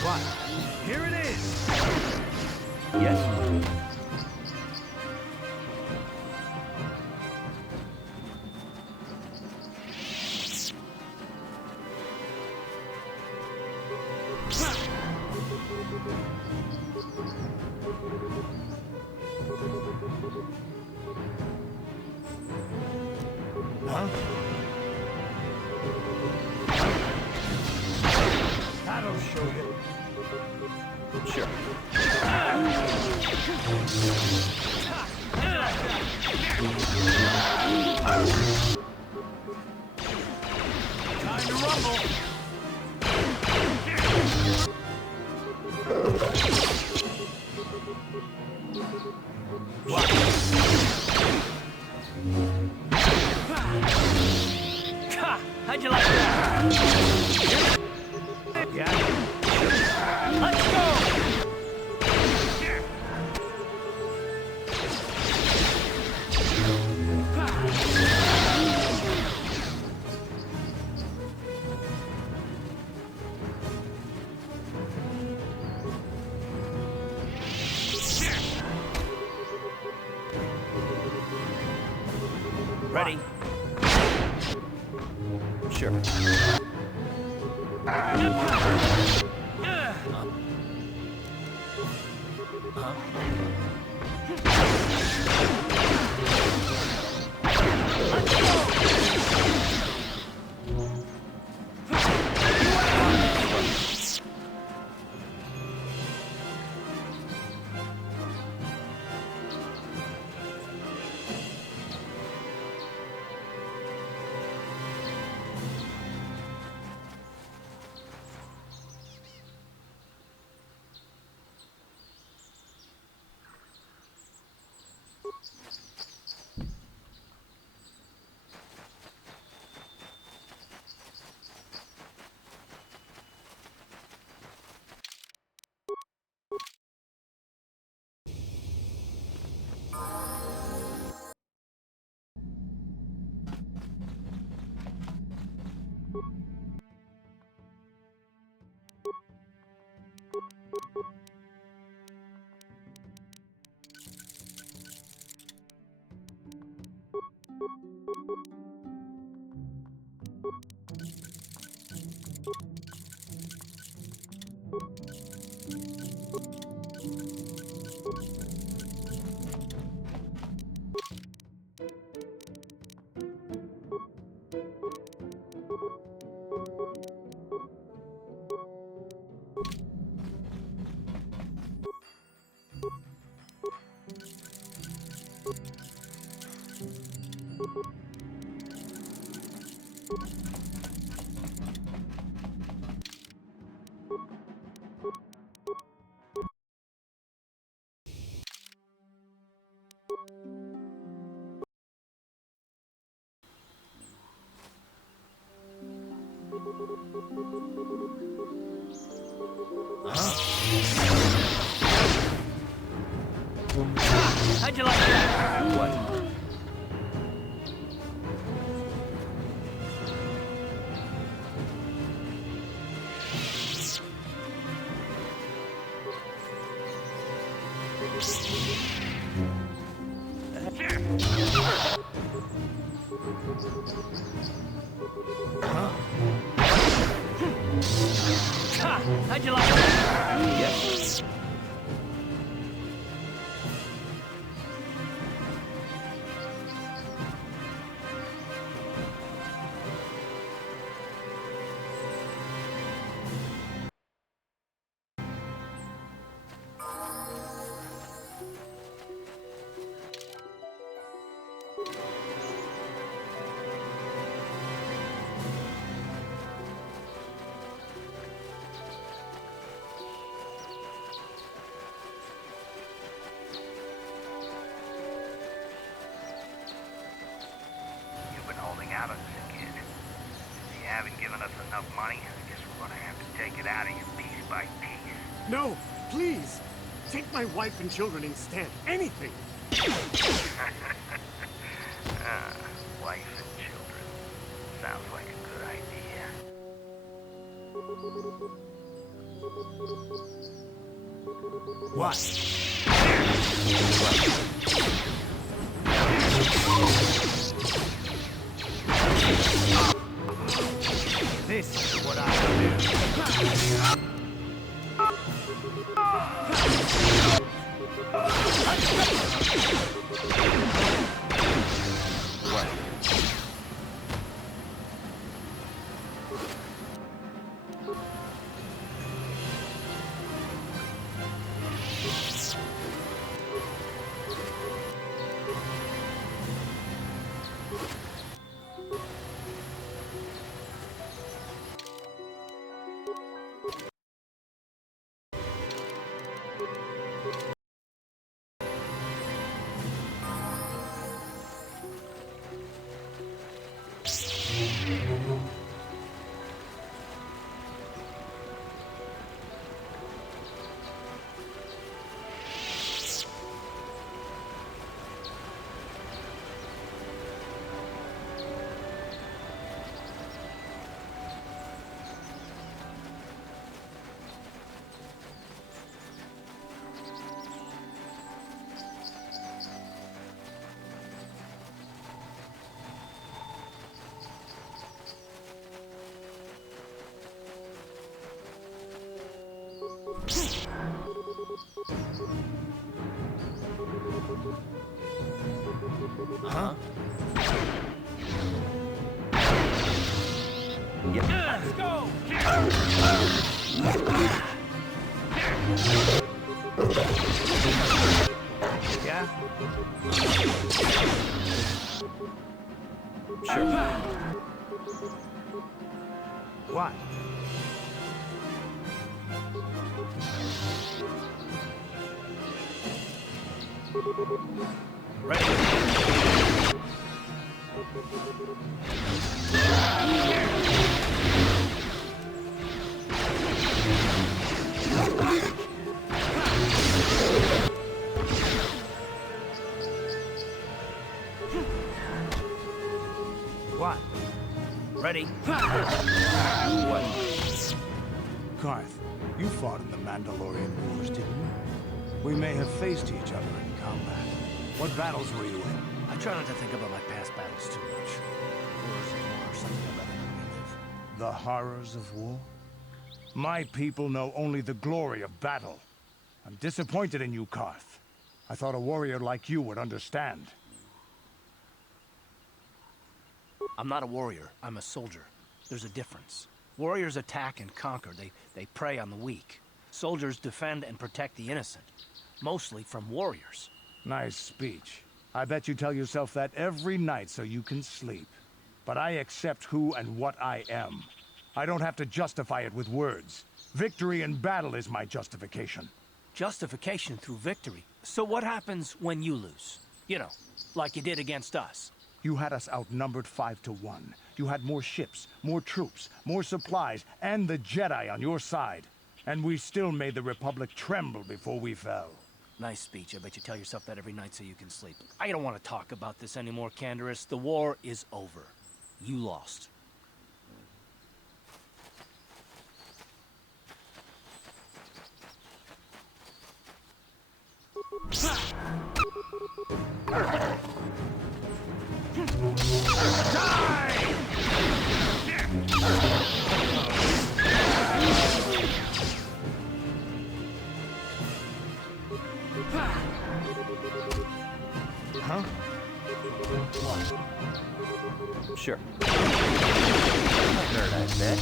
What? Here it is! Yes. Huh? That'll show you. Sure. Time to rumble. What? How'd you like that? Yeah. Let's go! Ready? Sure. How'd you like that? What? How'd you like that? Yes. giving us enough money. I guess we're gonna have to take it out of you piece by piece. No, please. Take my wife and children instead. Anything. Wife and children. Sounds like a good idea. What? This is what I do. Huh? Yeah. Let's go! Yeah? Sure. What? Ready? What? Ready? What? Karth, you fought in the Mandalorian Wars, didn't you? We may have faced each other in combat. What battles were you in? I try not to think about my past battles too much. Wars of war are something I'd rather not relive. The horrors of war? My people know only the glory of battle. I'm disappointed in you, Karth. I thought a warrior like you would understand. I'm not a warrior. I'm a soldier. There's a difference. Warriors attack and conquer. They prey on the weak. Soldiers defend and protect the innocent. Mostly from warriors. Nice speech. I bet you tell yourself that every night so you can sleep. But I accept who and what I am. I don't have to justify it with words. Victory in battle is my justification. Justification through victory. So what happens when you lose? You know, like you did against us. You had us outnumbered 5-1. You had more ships, more troops, more supplies, and the Jedi on your side. And we still made the Republic tremble before we fell. Nice speech. I bet you tell yourself that every night so you can sleep. I don't want to talk about this anymore, Canderous. The war is over. You lost. Huh? Sure. Nerd, I bet.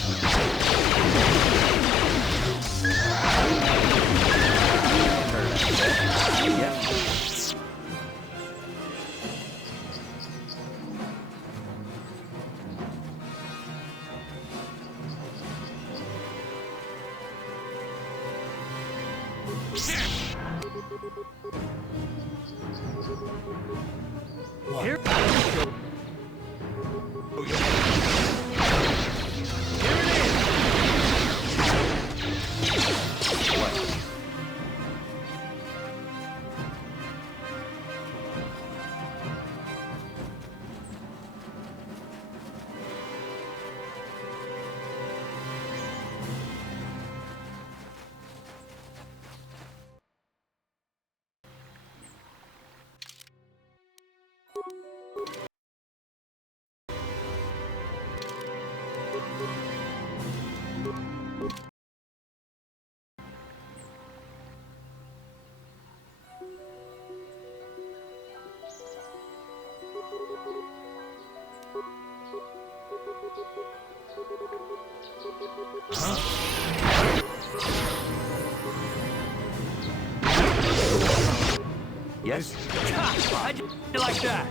Nerd, I bet. Yep. Here. Yes? How'd you like that?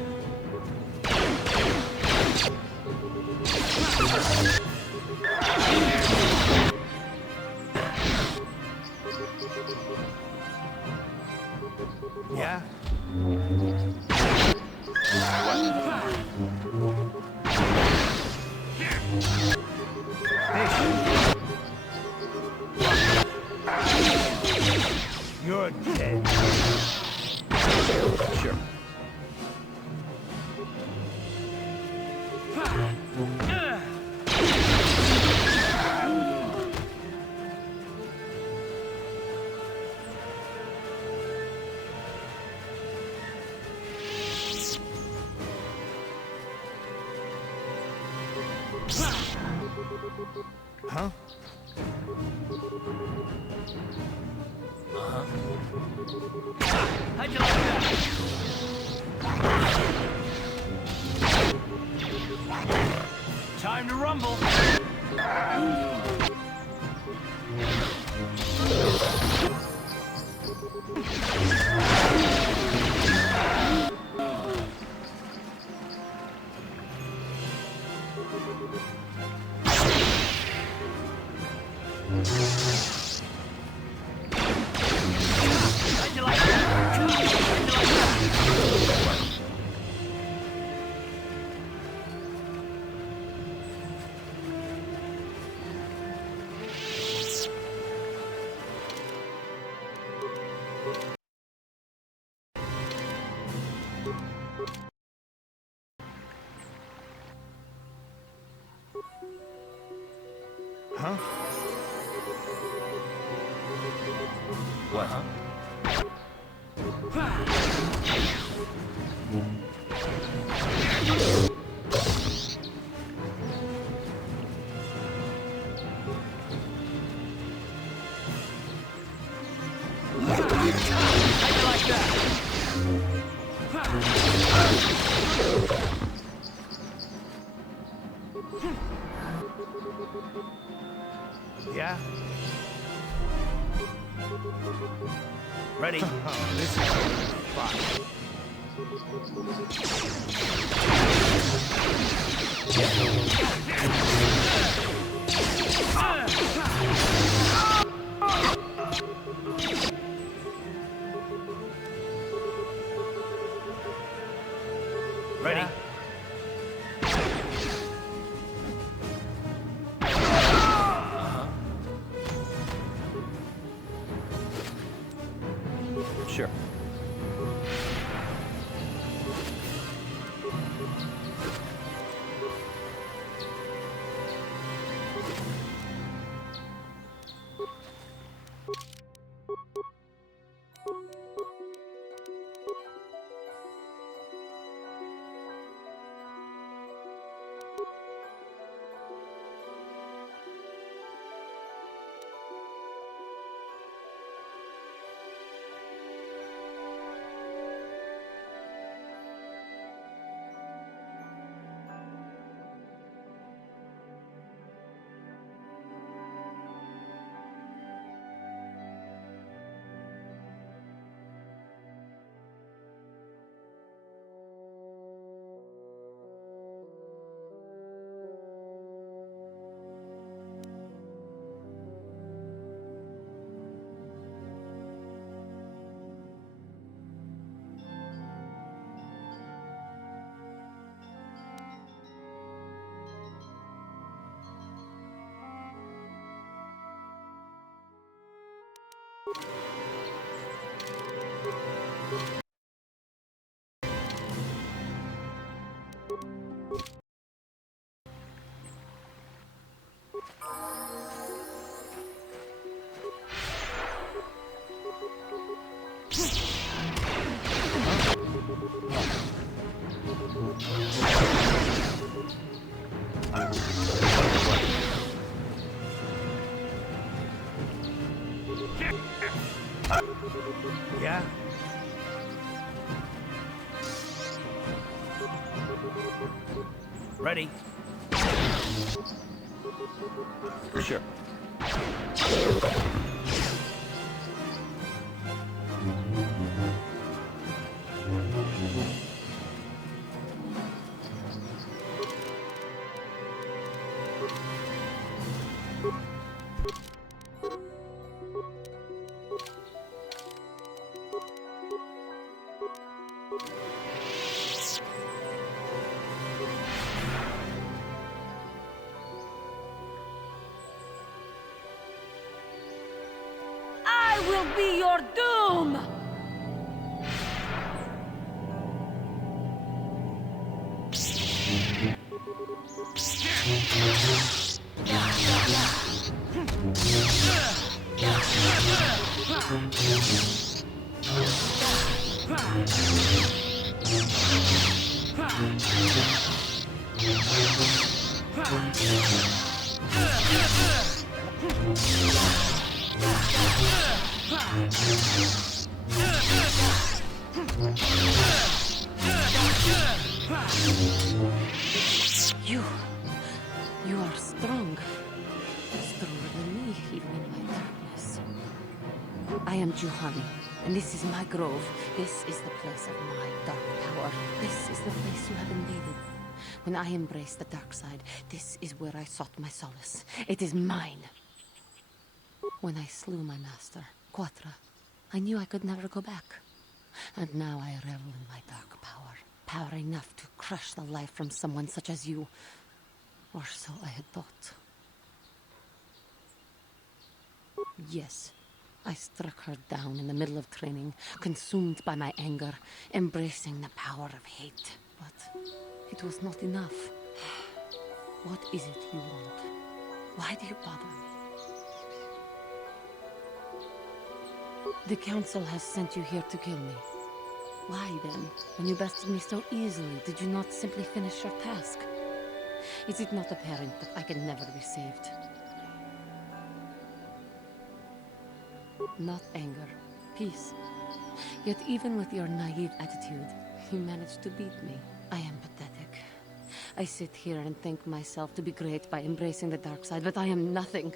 Yeah? You're dead. Sure. Huh? How'd you like that? Time to rumble. How'd you like that? How'd you like that? Huh? What? How'd you like that? Yeah? Ready? Oh, this is fun. Ready? Sure. Yeah? Ready? Sure. I will be your doom! You are strong. Stronger than me, even in my darkness. I am Juhani, and this is my grove. This is the place of my dark power. This is the place you have invaded. When I embraced the dark side, this is where I sought my solace. It is mine. When I slew my master, Quatra, I knew I could never go back. And now I revel in my dark power. Power enough to crush the life from someone such as you. Or so I had thought. Yes, I struck her down in the middle of training, consumed by my anger, embracing the power of hate. But it was not enough. What is it you want? Why do you bother me? The Council has sent you here to kill me. Why then, when you bested me so easily, did you not simply finish your task? Is it not apparent that I can never be saved? Not anger, peace. Yet even with your naive attitude, you managed to beat me. I am pathetic. I sit here and think myself to be great by embracing the dark side, but I am nothing.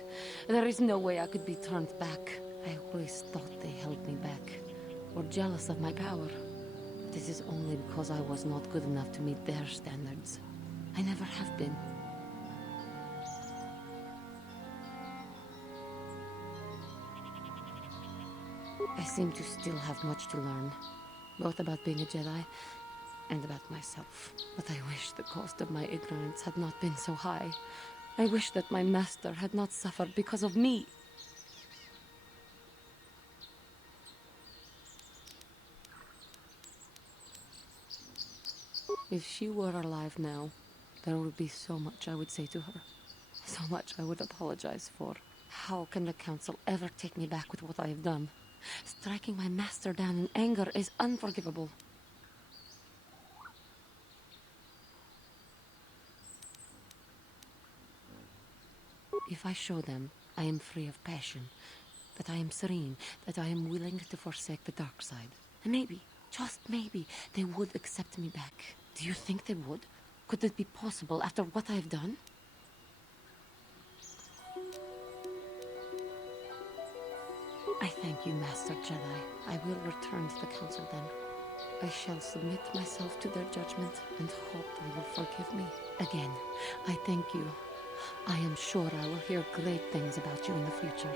There is no way I could be turned back. I always thought they held me back, or jealous of my power. This is only because I was not good enough to meet their standards. I never have been. I seem to still have much to learn, both about being a Jedi and about myself. But I wish the cost of my ignorance had not been so high. I wish that my master had not suffered because of me. If she were alive now, there would be so much I would say to her. So much I would apologize for. How can the Council ever take me back with what I have done? Striking my master down in anger is unforgivable. If I show them I am free of passion, that I am serene, that I am willing to forsake the dark side, and maybe, just maybe, they would accept me back. Do you think they would? Could it be possible after what I've done? I thank you, Master Jedi. I will return to the Council then. I shall submit myself to their judgment and hope they will forgive me. Again, I thank you. I am sure I will hear great things about you in the future.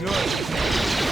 Good.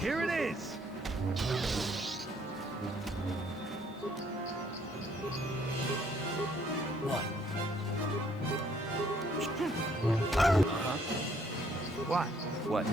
Here it is! What? What? What?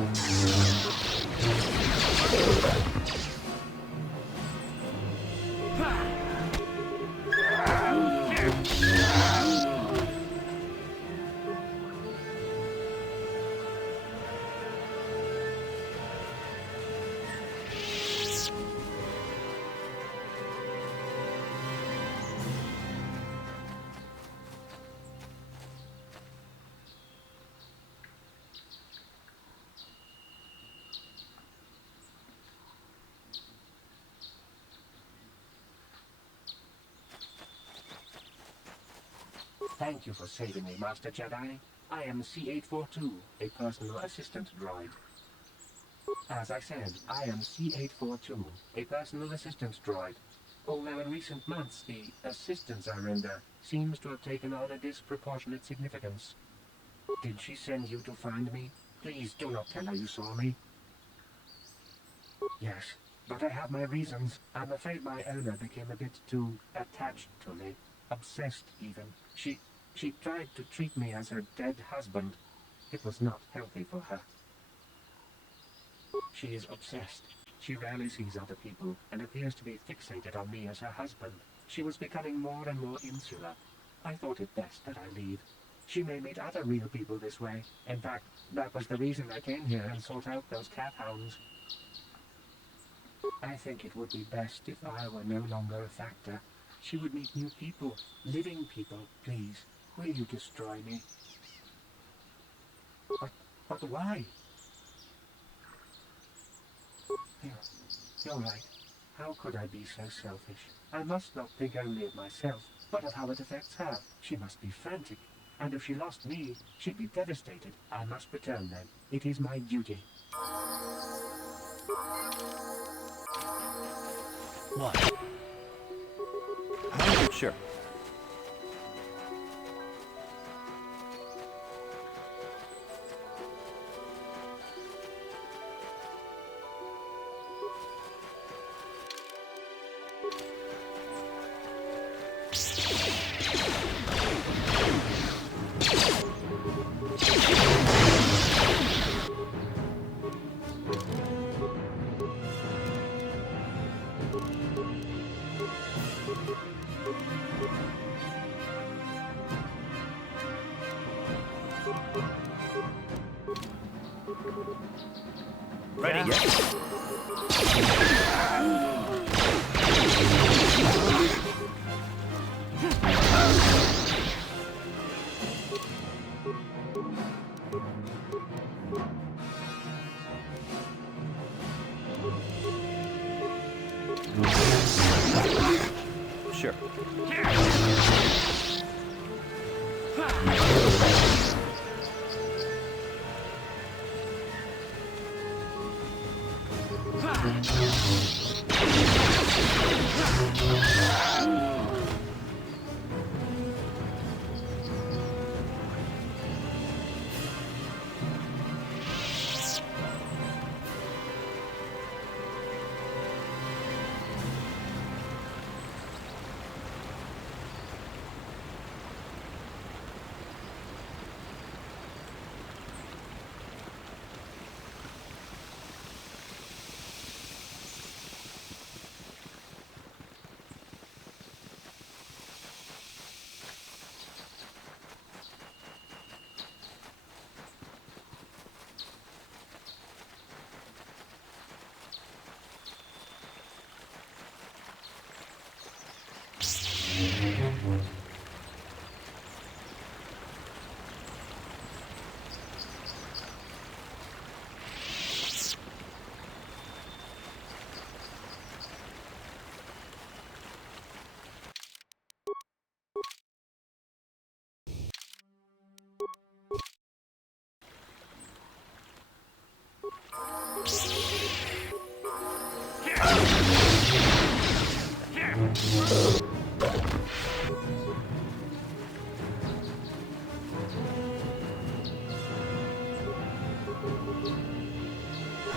Thank you for saving me, Master Jedi. I am C-842, a personal assistant droid. As I said, I am C-842, a personal assistant droid. Although in recent months the assistance I render seems to have taken on a disproportionate significance. Did she send you to find me? Please do not tell her you saw me. Yes, but I have my reasons. I'm afraid my owner became a bit too attached to me. Obsessed, even. She tried to treat me as her dead husband. It was not healthy for her. She is obsessed. She rarely sees other people and appears to be fixated on me as her husband. She was becoming more and more insular. I thought it best that I leave. She may meet other real people this way. In fact, that was the reason I came here and sought out those cat hounds. I think it would be best if I were no longer a factor. She would meet new people, living people. Please, will you destroy me? But why? You're right. How could I be so selfish? I must not think only of myself, but of how it affects her. She must be frantic. And if she lost me, she'd be devastated. I must return then. It is my duty. What? Sure. Ready? Yes. Sure.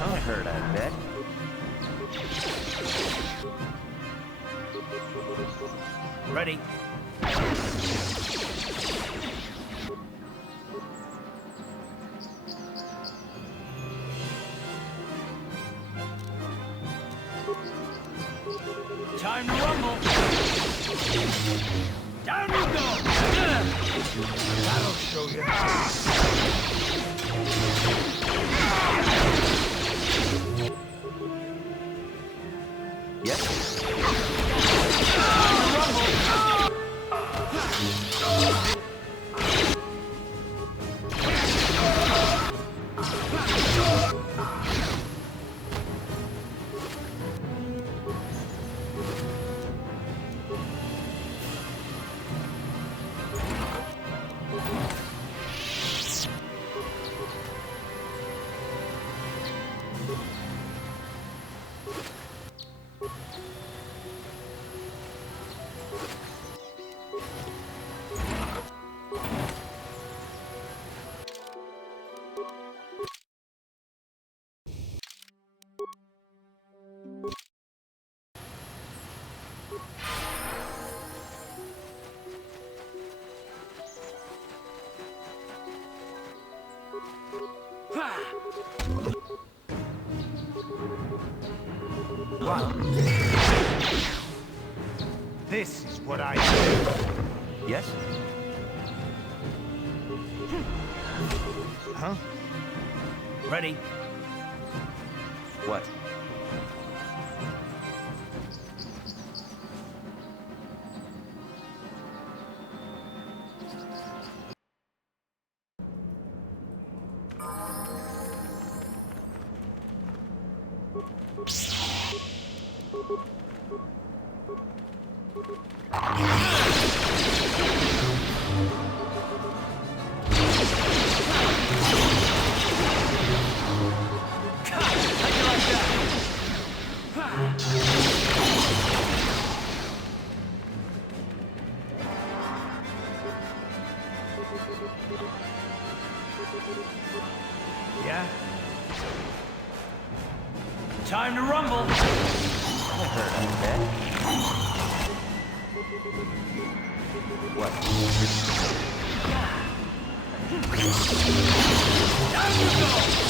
I heard, I bet. Ready? Time to rumble! Down you go! That'll show you. Yes? What? This is what I do. Yes? Huh? Ready? What? Yeah? Time to rumble! I heard, I bet. What? Down you go!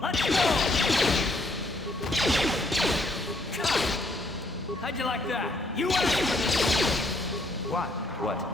Let's go! How'd you like that? You win! What? What?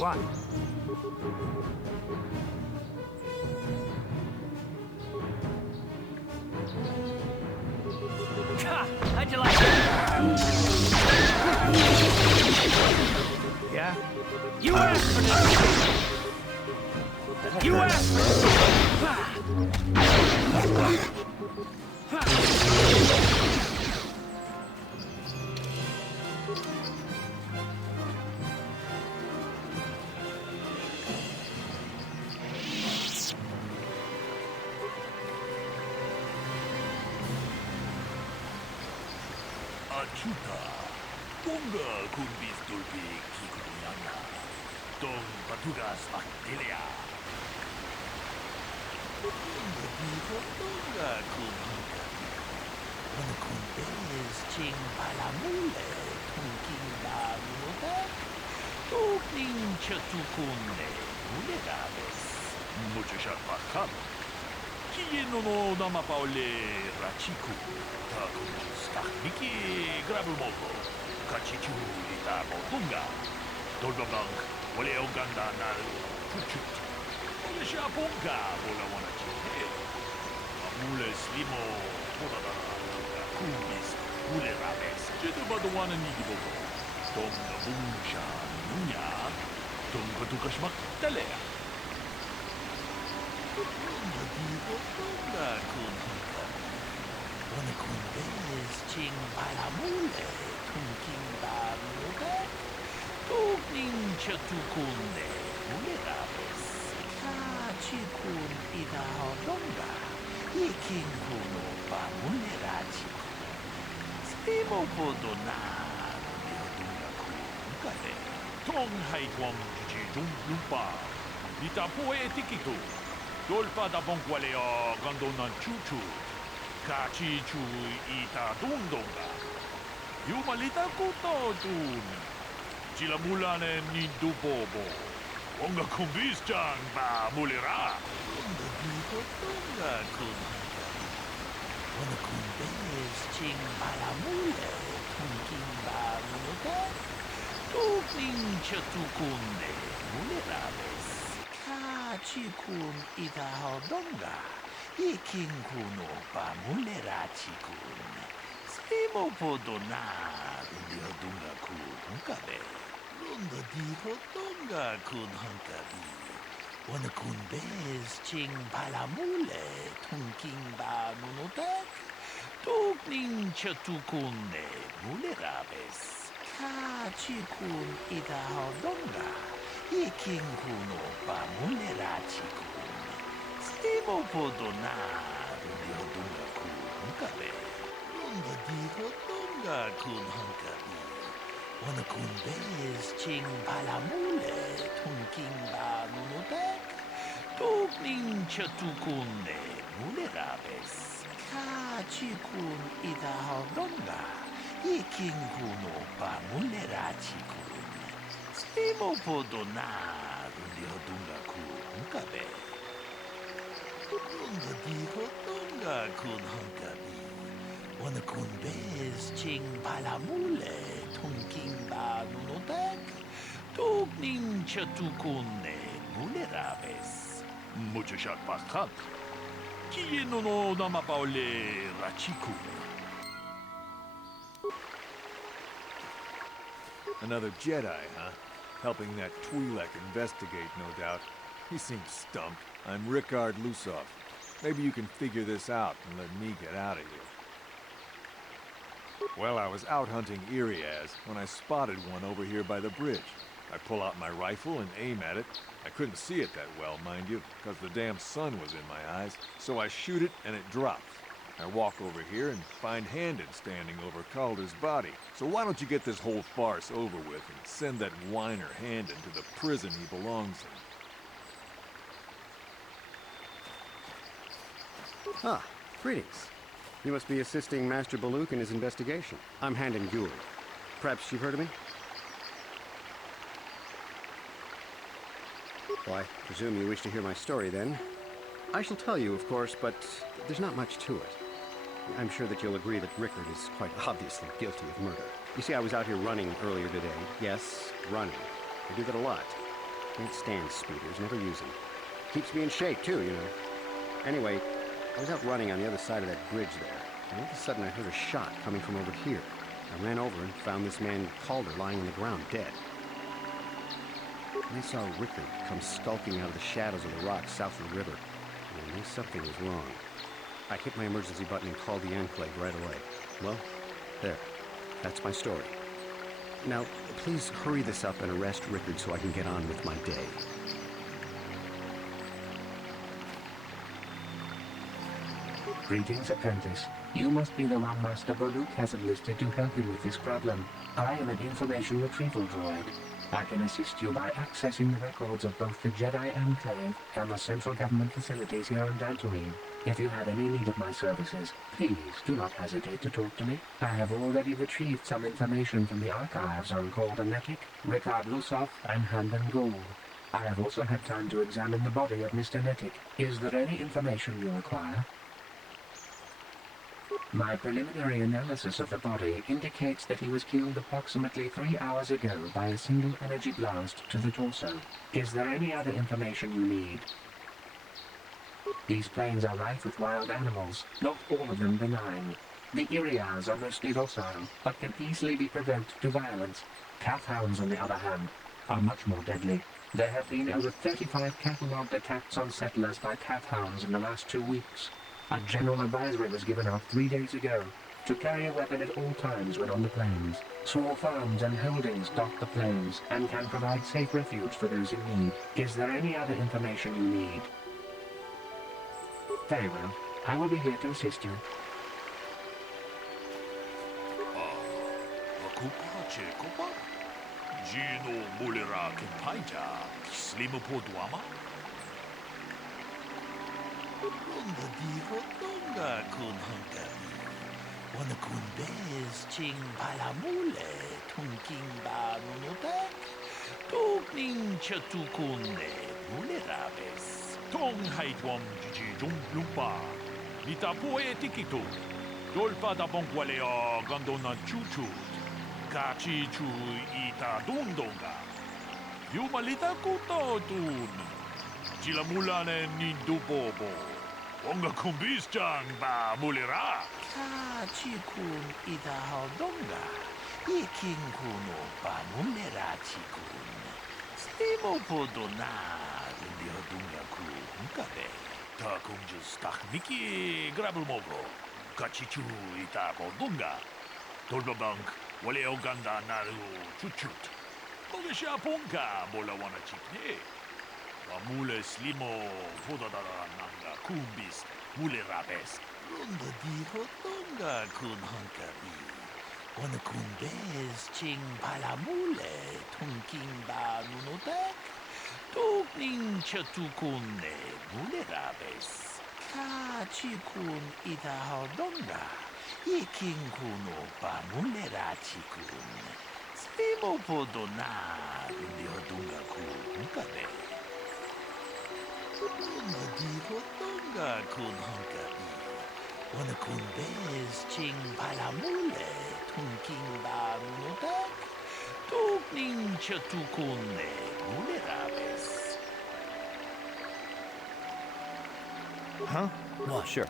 What? Ha! How'd you like that? Yeah? You asked for this! You asked for Achuta, bunga kun bistulpi kikuyana, tong patugas maktilia. Bunga dito, bunga kun hangkami. Bunga kun beres ching palamule, tungking bamuda, tugning chatukunne, uledabes. Mucho shakbakam. Kieno no namapaule rachiku, takunis kahmiki grabumoto, kachichu ita motunga, dolgablank, wale oganda naru, chuchut, wale shapunga, bola wana chite, amule slimo, podadara, kumis, ule rabes, jetu badowana nigiboko, tonga bunsha, nunya, tonga tukashmak, talea. Bunga kun hangkami. Bunga kun beres ching palamule, tungking bamuda, tugning chatukunne, ulerabes, kachikun ida hodonga, iking kuno bamulerachiku, stimo podona, leodunga kun kale, tong haitwam jijung lupa, ita poe tikitu. Dolpa da bonqualeo gandonan chuchu, kachi chu ita dundonga. Yumalita kuto dun. Chila mulane ni dubobo. Onga kumbis chang ba mulera. Onga dito tonga kun. Onga kumbes ching balamule. Tungking ba munuta. Tugning chatukunne mulerabes. Chikun ida hodonga, iking kuno bamulerachikun. Stimo podona, rundi hodonga kun hunkabe. Runda di hodonga kun hunkabi. Wana kun bez ching palamule, tungking ba munutek. Tugning chatukunne, mulerabes. Kachikun ida hodonga. Iking kuno bamulerachiku. Stimo podona, rundi hodonga kun hunkabe. Runda di hodonga kun hunkabi. Wana kun bez ching palamule, tungking ba munutek. Tugning chatukunne, mulerabes. Kachikun ida hodonga. Iking kuno bamulerachiku. Stimo podona, rundi hodonga kun hunkabe. Runda di hodonga kun hunkabi. Wana kun bez ching palamule, tungking ba nunotek. Tugning chatukunne, mulerabes. Mucho shak pastrat. Qui no nama paole rachiku. Another Jedi, huh? Helping that Twi'lek investigate, no doubt. He seems stumped. I'm Rickard Lusov. Maybe you can figure this out and let me get out of here. Well, I was out hunting Iriaz when I spotted one over here by the bridge. I pull out my rifle and aim at it. I couldn't see it that well, mind you, because the damn sun was in my eyes. So I shoot it and it drops. I walk over here and find Handon standing over Calder's body. So why don't you get this whole farce over with and send that whiner Handon to the prison he belongs in? Ah, greetings. You must be assisting Master Baluk in his investigation. I'm Handon Gould. Perhaps you've heard of me? Well, I presume you wish to hear my story, then. I shall tell you, of course, but there's not much to it. I'm sure that you'll agree that Rickard is quite obviously guilty of murder. You see, I was out here running earlier today. Yes, running. I do that a lot. Can't stand speeders, never use them. Keeps me in shape, too, you know. Anyway, I was out running on the other side of that bridge there, and all of a sudden I heard a shot coming from over here. I ran over and found this man Calder lying on the ground, dead. And I saw Rickard come skulking out of the shadows of the rocks south of the river, and I knew something was wrong. I hit my emergency button and called the Enclave right away. Well, there. That's my story. Now, please hurry this up and arrest Rickard so I can get on with my day. Greetings, apprentice. You must be the one Master Baluk has enlisted to help him with this problem. I am an information retrieval droid. I can assist you by accessing the records of both the Jedi Enclave and the central government facilities here in Dantooine. If you have any need of my services, please do not hesitate to talk to me. I have already retrieved some information from the archives on Calder Netic, Rickard Lusov, and Handon Gould. I have also had time to examine the body of Mr. Netic. Is there any information you require? My preliminary analysis of the body indicates that he was killed approximately 3 hours ago by a single energy blast to the torso. Is there any other information you need? These plains are rife with wild animals, not all of them benign. The Iriaz are mostly docile, but can easily be provoked to violence. Calf hounds, on the other hand, are much more deadly. There have been over 35 catalogued attacks on settlers by calf hounds in the last 2 weeks. A general advisory was given out 3 days ago to carry a weapon at all times when on the plains. Small farms and holdings dot the plains and can provide safe refuge for those in need. Is there any other information you need? Very well. I will be here to assist you. Akupa chekopa? Gino mulera kimpaija, slimu poduama? Ronda di rodonga kun hankami. Wana kun bez ching palamule, tunking ba nunotek. Tugning chatukune mulerabes. Tong haitwam jiji jung lumpa. Nita poe tikito. Dolpa da bongwalea gandona chuchut. Kachi chu ita dundonga. Yumalita kuto tun. Chilamulane nindubobo. Onga kumbis ba mulira. Kachi kun ita haldonga. Iking kuno ba mulera chikun. Stimo podona. Dunga ku hunkabe. Ta kunjus takniki grabulmogo. Kachichu ita podunga. Tolbabank wale oganda naru chuchut. Bogesha punka bola wana chikne. Mule slimo podadara nanga kumbis mule rabes. Runda di rodonga kun hankabi. Wana kumbes ching palamule tunking ba nunotek. Tugning chatukune mule rabes. Kachikun ita haldonga. Iking kuno ba mule rachikun. Slimo podona rundi hodunga ku hunkabe. Ronda di rodonga kun hankabi. Wana kun bez ching palamule tunking ba nunotek. Tugning chatukune mule rabes. Huh? What? Sure.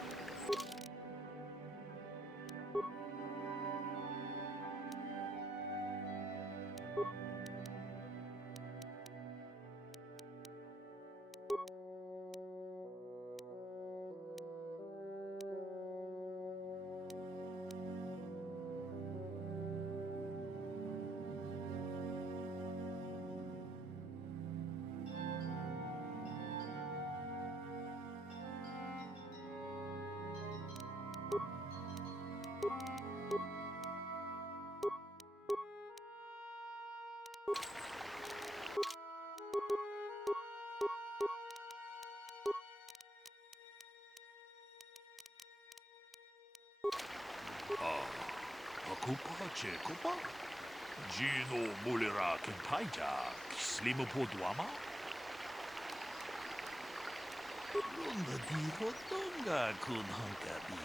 Kupa Kupa? Gino Mulira Kimpaija, Slimo Podwama? Runda di Rotonga kun Hunkabi.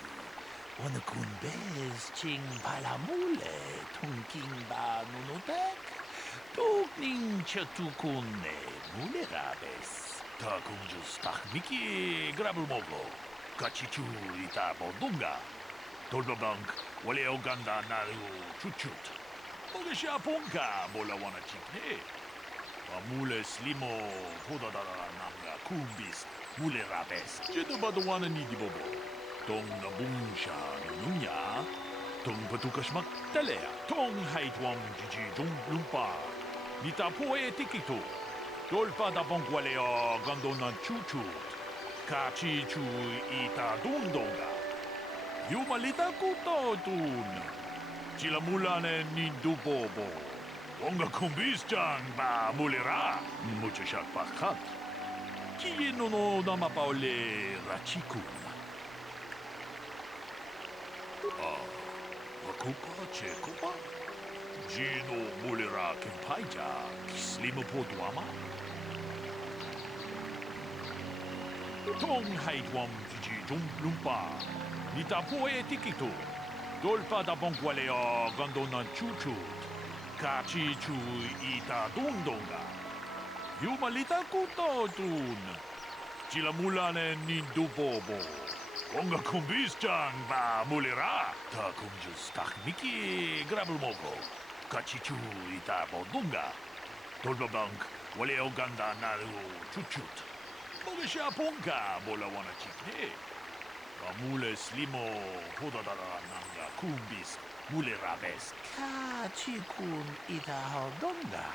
Wana kun bez ching palamule, tunking ba nunotek. Tugning chatukune mulerabes. Takunjus takmiki grabulmogo. Kachichu ita bodunga. Tolbabank, wale oganda naru chuchut. Ogesha ponka bola wana chikne. Amule slimo podadara nanga kumbis mule rabes. Jedu badwana ni dibobo. Tong na bungsha nunya. Tong patukashmak talea. Tong haitwam jiji dung lumpa. Nita poe tikito. Tolpa da bonkwaleo gandona chuchut. Kachi chu ita dundonga. Yumalita kutotun. Chila mulane nindubobo. Wonga kumbisjan ba mulira. Muchashak pakat. Kieno no namapaole rachikun. Wakupa chekupa. Gino mulira kimpaija. Kislimo podwama. Tong haitwam jiji jung lumpa. Nita poe tikito. Dolpa da bonkwaleo gandonan chuchut. Kachi chu ita dundonga. Yumalita kutotun. Chila mulane nindubobo. Onga kumbisjan ba mulira. Ta kumjus takmiki grabulmogo. Kachi chu ita bodunga. Dolpa bank waleo ganda naru chuchut. Ogesha ponka bola wana chikne. Amule slimo podadara nanga kumbis mule rabes. Kachikun ita hodonga.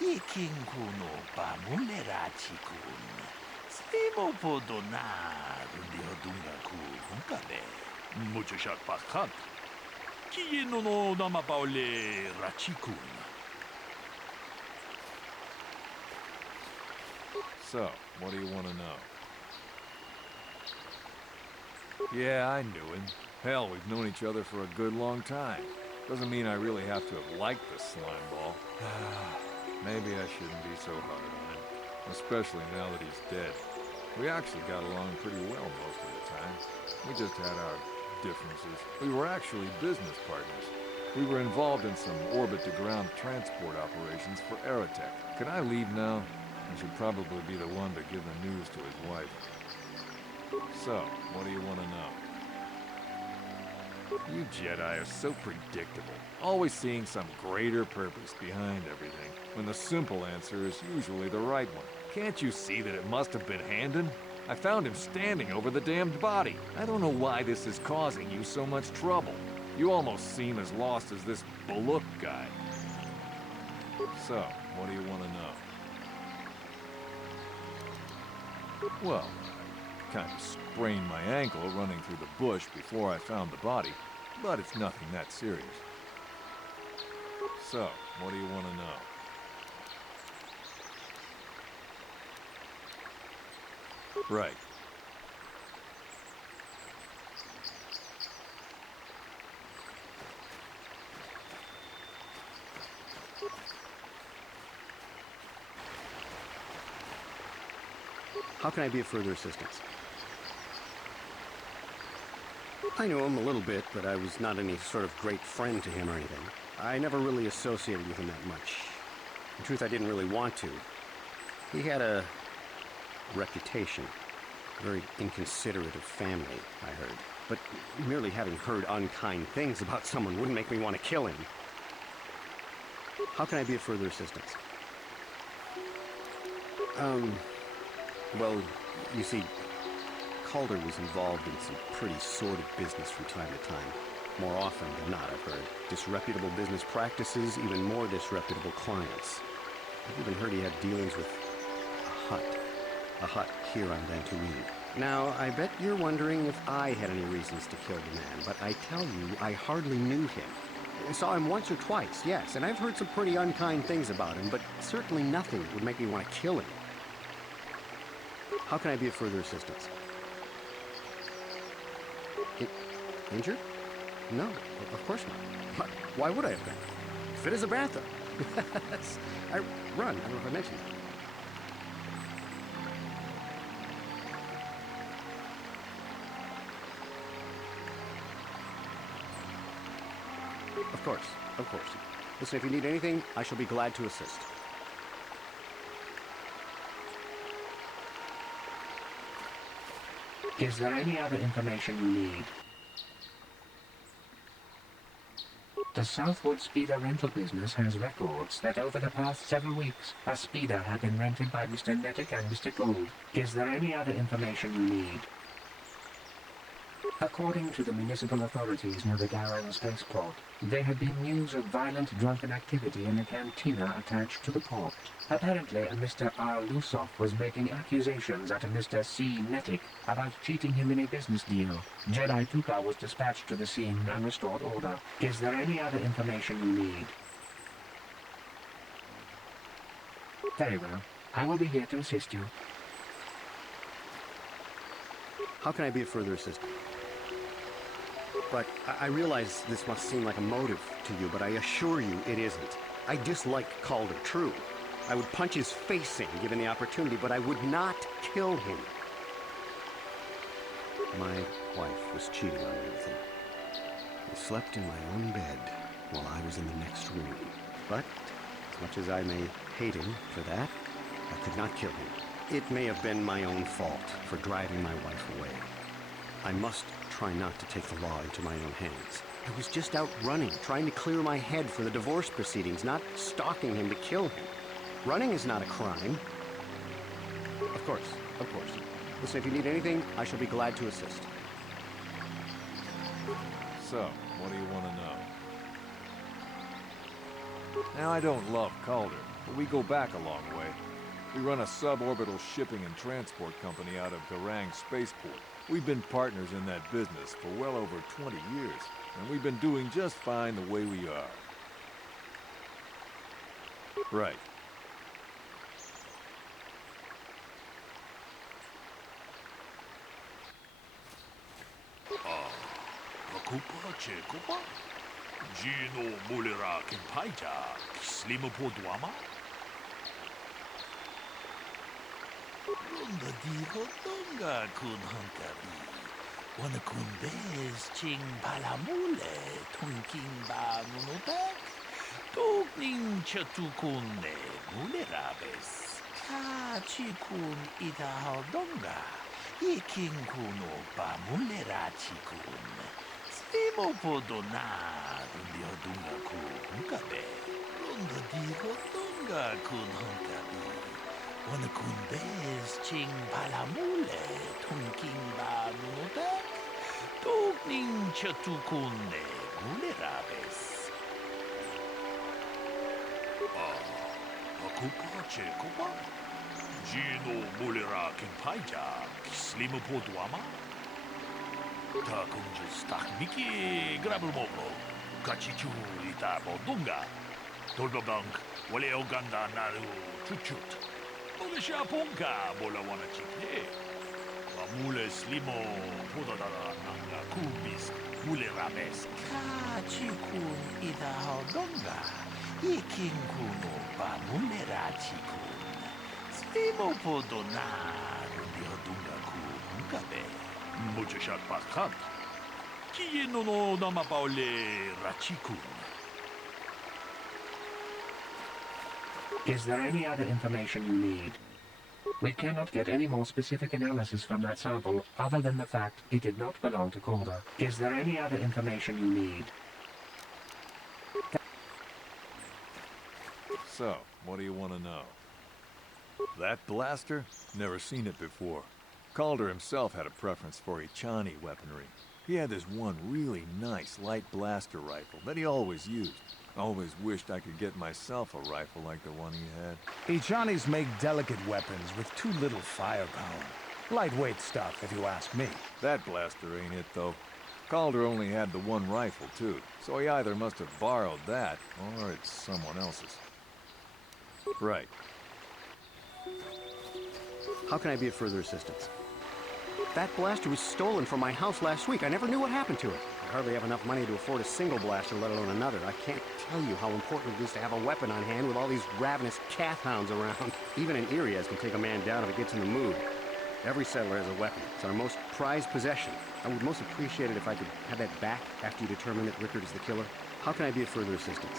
Ikinkuno pa mule rachikun. Slimo podona rundi hodunga ku hunkabe. Muchashak pakat. Kieno no namapaole rachikun. So, what do you want to know? Yeah, I knew him. Hell, we've known each other for a good long time. Doesn't mean I really have to have liked the slime ball. Maybe I shouldn't be so hard on him. Especially now that he's dead. We actually got along pretty well most of the time. We just had our differences. We were actually business partners. We were involved in some orbit-to-ground transport operations for Aerotech. Can I leave now? I should probably be the one to give the news to his wife. So, what do you want to know? You Jedi are so predictable, always seeing some greater purpose behind everything, when the simple answer is usually the right one. Can't you see that it must have been Handon? I found him standing over the damned body. I don't know why this is causing you so much trouble. You almost seem as lost as this Baluk guy. So, what do you want to know? Well, I kind of sprained my ankle running through the bush before I found the body, but it's nothing that serious. So, what do you want to know? Right. How can I be of further assistance? I knew him a little bit, but I was not any sort of great friend to him or anything. I never really associated with him that much. In truth, I didn't really want to. He had a reputation. Very inconsiderate of family, I heard. But merely having heard unkind things about someone wouldn't make me want to kill him. How can I be of further assistance? Well, you see, Calder was involved in some pretty sordid business from time to time. More often than not, I've heard. Disreputable business practices, even more disreputable clients. I've even heard he had dealings with a hut here on Dantooine. Now, I bet you're wondering if I had any reasons to kill the man, but I tell you, I hardly knew him. I saw him once or twice, yes, and I've heard some pretty unkind things about him, but certainly nothing would make me want to kill him. How can I be of further assistance? Injured? No, of course not. Why would I have been? Fit as a bathtub. I run. I don't know if I mentioned that. Of course, of course. Listen, if you need anything, I shall be glad to assist. Is there any other information you need? The Southwood Speeder rental business has records that over the past several weeks, a speeder had been rented by Mr. Nettic and Mr. Gold. Is there any other information you need? According to the municipal authorities near the Garang spaceport, there had been news of violent drunken activity in a cantina attached to the port. Apparently, a Mr. R. Lusoff was making accusations at a Mr. C. Nettic about cheating him in a business deal. Jedi Tuka was dispatched to the scene and restored order. Is there any other information you need? Very well. I will be here to assist you. How can I be of further assistance? But I realize this must seem like a motive to you, but I assure you it isn't. I dislike Calder, true. I would punch his face in given the opportunity, but I would not kill him. My wife was cheating on me with him. I slept in my own bed while I was in the next room. But, as much as I may hate him for that, I could not kill him. It may have been my own fault for driving my wife away. I must try not to take the law into my own hands. I was just out running, trying to clear my head for the divorce proceedings, not stalking him to kill him. Running is not a crime. Of course, of course. Listen, if you need anything, I shall be glad to assist. So, what do you want to know? Now, I don't love Calder, but we go back a long way. We run a suborbital shipping and transport company out of Garang Spaceport. We've been partners in that business for well over 20 years, and we've been doing just fine the way we are. Right. Kupa Chekupa? Gino Mulera Kimpaita, Slimo Duama? Runda diho donga kun hunkabi. Wana kun bez ching palamule, tunking ba munubek. Tugning chatukune mulerabes. Ka chikun ita donga. Iking kuno ba mulera chikun. Stimo podona rundio dunga kun hunkabe. Runda diho donga kun hunkabi. Wana kun bez ching palamule, tunking ba munubek. Tugning chatukune mulerabes. Kupa Chekupa? Gino Mulera Kimpaita, Slimo Duama? Takunjas Takmiki Grabelmobo, Kachichu Ita Bodunga, Tolbabank, Wale Oganda Naru Chuchut, Bolisha Punka, Bolawana Chikne, Mule Slimo Podadara Nanga Kubis, Mulerabes, Kachikun Ita Hodonga. Iking kuno ba mulera chikun. Stimo podona rundio dunga ku hunkabe. Muchashat paskat. Kie no nama paole rachikun. Is there any other information you need? We cannot get any more specific analysis from that sample other than the fact it did not belong to Calder. Is there any other information you need? So, what do you want to know? That blaster? Never seen it before. Calder himself had a preference for Echani weaponry. He had this one really nice light blaster rifle that he always used. Always wished I could get myself a rifle like the one he had. Echanis make delicate weapons with too little firepower. Lightweight stuff, if you ask me. That blaster ain't it, though. Calder only had the one rifle, too, so he either must have borrowed that, or it's someone else's. Right. How can I be of further assistance? That blaster was stolen from my house last week. I never knew what happened to it. I hardly have enough money to afford a single blaster, let alone another. I can't tell you how important it is to have a weapon on hand with all these ravenous cat hounds around. Even an Irias can take a man down if it gets in the mood. Every settler has a weapon. It's our most prized possession. I would most appreciate it if I could have that back after you determine that Rickard is the killer. How can I be of further assistance?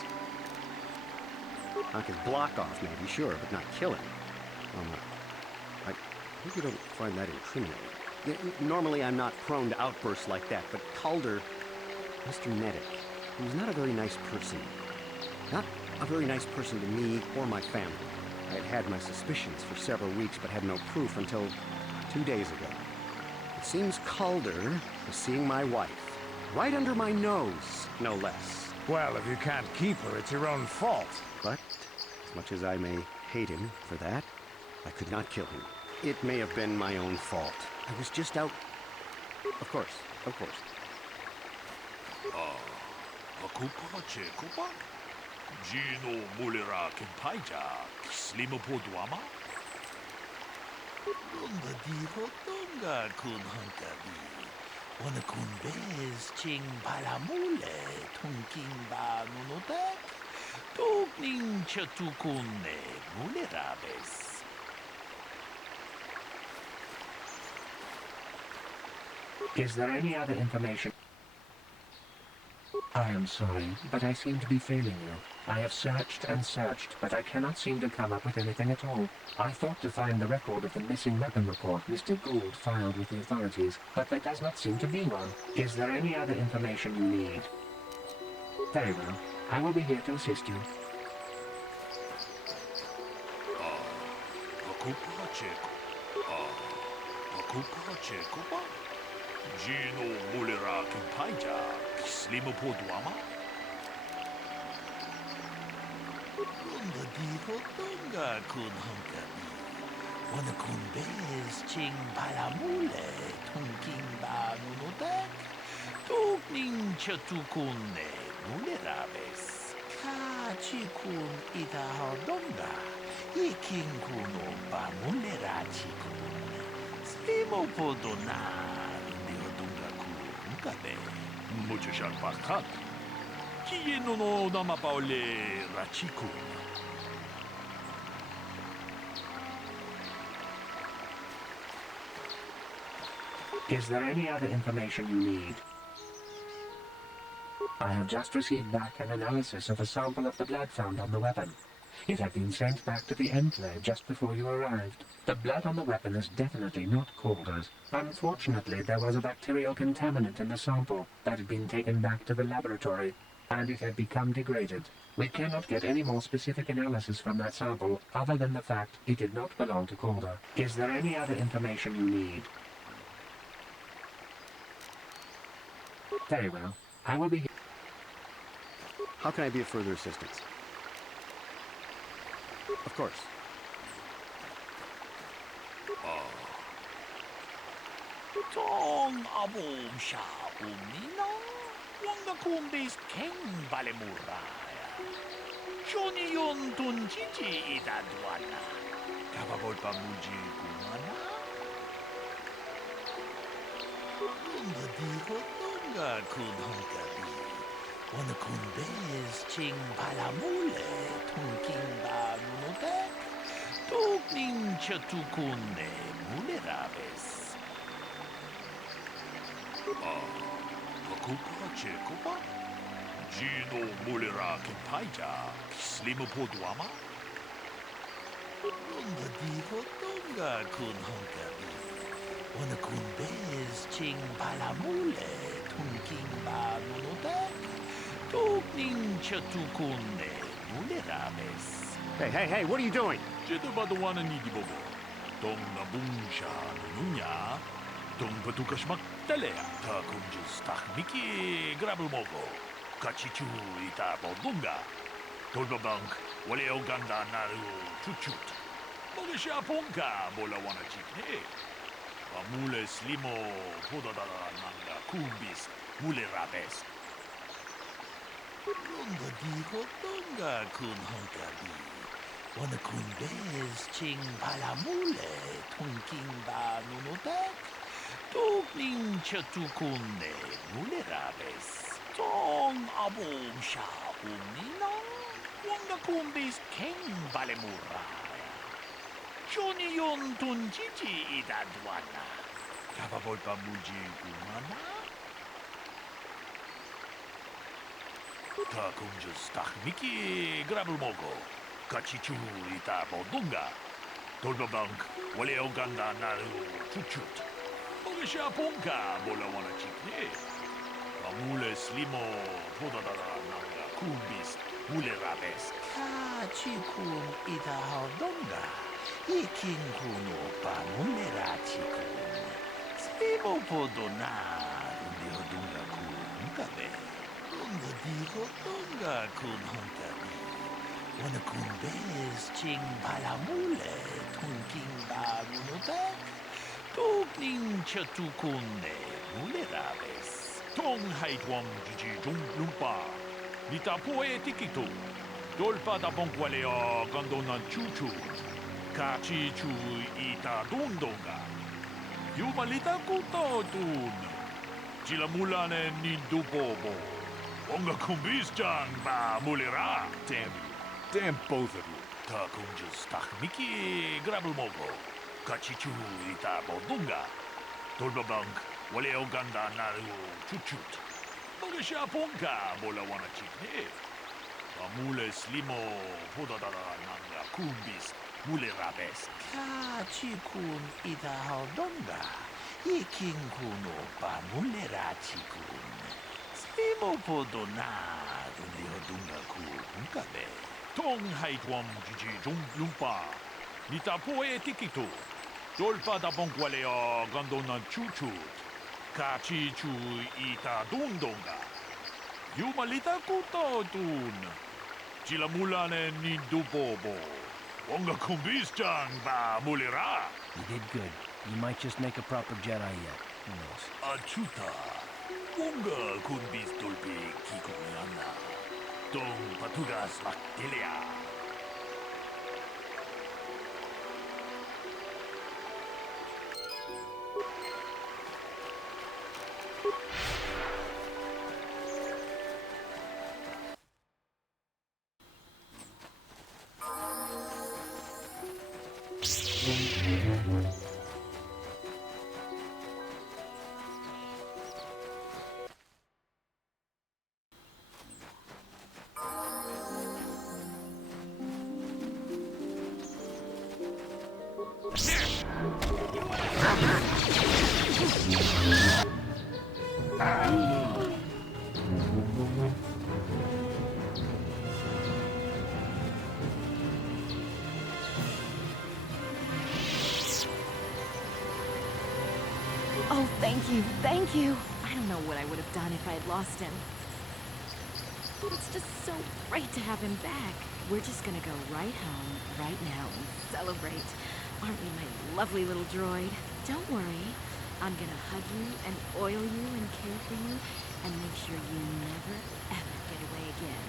I could block off, maybe, sure, but not kill him. I hope you don't find that incriminating. Normally, I'm not prone to outbursts like that, but Calder, Mr. Nedick, he was not a very nice person. Not a very nice person to me or my family. I had had my suspicions for several weeks, but had no proof until 2 days ago. It seems Calder was seeing my wife, right under my nose, no less. Well, if you can't keep her, it's your own fault. But, as much as I may hate him for that, I could not kill him. It may have been my own fault. I was just out... Of course, of course. Akupa Chekupa? Gino Mulera Kimpaija, Slimapoduama? Lunga diho tunga kun hunkabi. Wana kun bez ching palamule tunking ba nunotek. Tugning chatukune mulerabes. Is there any other information? I am sorry, but I seem to be failing you. I have searched and searched, but I cannot seem to come up with anything at all. I thought to find the record of the missing weapon report Mr. Gould filed with the authorities, but there does not seem to be one. Is there any other information you need? Very well. I will be here to assist you. Gino Mulera Kimpaija, Slimapoduama? Lunga diho tunga kun hunkabi. Wana kun bez ching palamule tunking ba nunotek. Tugning chatukune mulerabes. Ka chikun ita hardonga. Iking kuno ba mulera chikun. Slimopodona. Muchachak Bakat. Kieno no namapaole Rachiku. Is there any other information you need? I have just received back an analysis of a sample of the blood found on the weapon. It had been sent back to the enclave just before you arrived. The blood on the weapon is definitely not Calder's. Unfortunately, there was a bacterial contaminant in the sample that had been taken back to the laboratory, and it had become degraded. We cannot get any more specific analysis from that sample other than the fact it did not belong to Calder. Is there any other information you need? Very well. I will be here. How can I be of further assistance? Of course. Tong abom sha umina. Wanga kumbis king balemuraya. Shoni yon tunjiji idadwana. Kababol pamuji kumana. Lunga diho tunga kun hunkabi. Wana kun bez ching palamule tunking ba nunotek. Tugning chatukune mulerabes. Akupa Chekupa? Gino Mulera Kimpaija, Slimapoduama? Lunga diho donga kun honkabi. Wana kun bez ching palamule tunking ba nunotek. Tugning chatukunde mulerabes. Hey, what are you doing? Jido badawana nigibobo. Dong nabungsha nunya. Dong patukashmak telea. Ta kunjus tahmiki grabelmogo. Kachichu ita bodunga. Tolbabank wale oganda naru chuchut. Mogesha ponka bola wana chikne. Amule slimo podadara nanga kumbis mule rabes. Lunga diho donga kun honkabi. Wana kun bez ching palamule tunking ba nunotek. Tugning chatukunde mulerabes. Tong abom sha umninang. Wanga kumbis king balemuraya. Johnny yon tunjiji idadwana. Kapabol pa muji kumana. Ta kunjus tahmiki grabelmogo. Kachichu ita bodunga. Tolbabank wale oganda naru chuchut. Mogesha ponka bola wana chikne. Amule slimo podadara nanga kumbis mule rabes. Kachikun ita hodonga. Ikin kuno pa mulera chikun. Slimo podona. Undi hodunga kun kabe. Lunga diho donga kun honkabi. Wana kun bez ching palamule tunking ba nunotek. Tugning chatukunde mulerabes. Tong haitwam jiji jung lumpa. Nita poe tikitu. Dolpa da bonkwalea gandona chuchu. Kachi chu ita dundonga. Yumalita kuto tun. Chilamulane nindubobo. Onga kumbis jang ba mulera. Damn you. Damn both of you. Ta kunjus tahmiki grabelmogo. Kachichu ita bodunga. Tolbabank wale oganda naru chuchut. Mogesha ponka bola wana chikne. Amule slimo podadara nanga kumbis mule rabes. Kachikun ita hodonga. Ikin kuno pa mulera chikun. Slimo podona. Undi hodunga kun kabe. Tong haitwam jiji jung lumpa. Nita poe tikitu. Dolpa da bonkwalea gandona chuchut. Kachi chu ita dundonga. Yumalita kuto tun. Chilamulane nindubobo. Onga kumbis jang ba mulera. You did good. You might just make a proper Jedi yet. Who knows? Achuta. Onga kumbis dolpe kikumiana. Dong patugas maktelea. Oh, thank you. I don't know what I would have done if I had lost him. It's just so great to have him back. We're just gonna go right home, right now, and celebrate. Aren't we, my lovely little droid? Don't worry. I'm gonna hug you and oil you and care for you and make sure you never, ever get away again.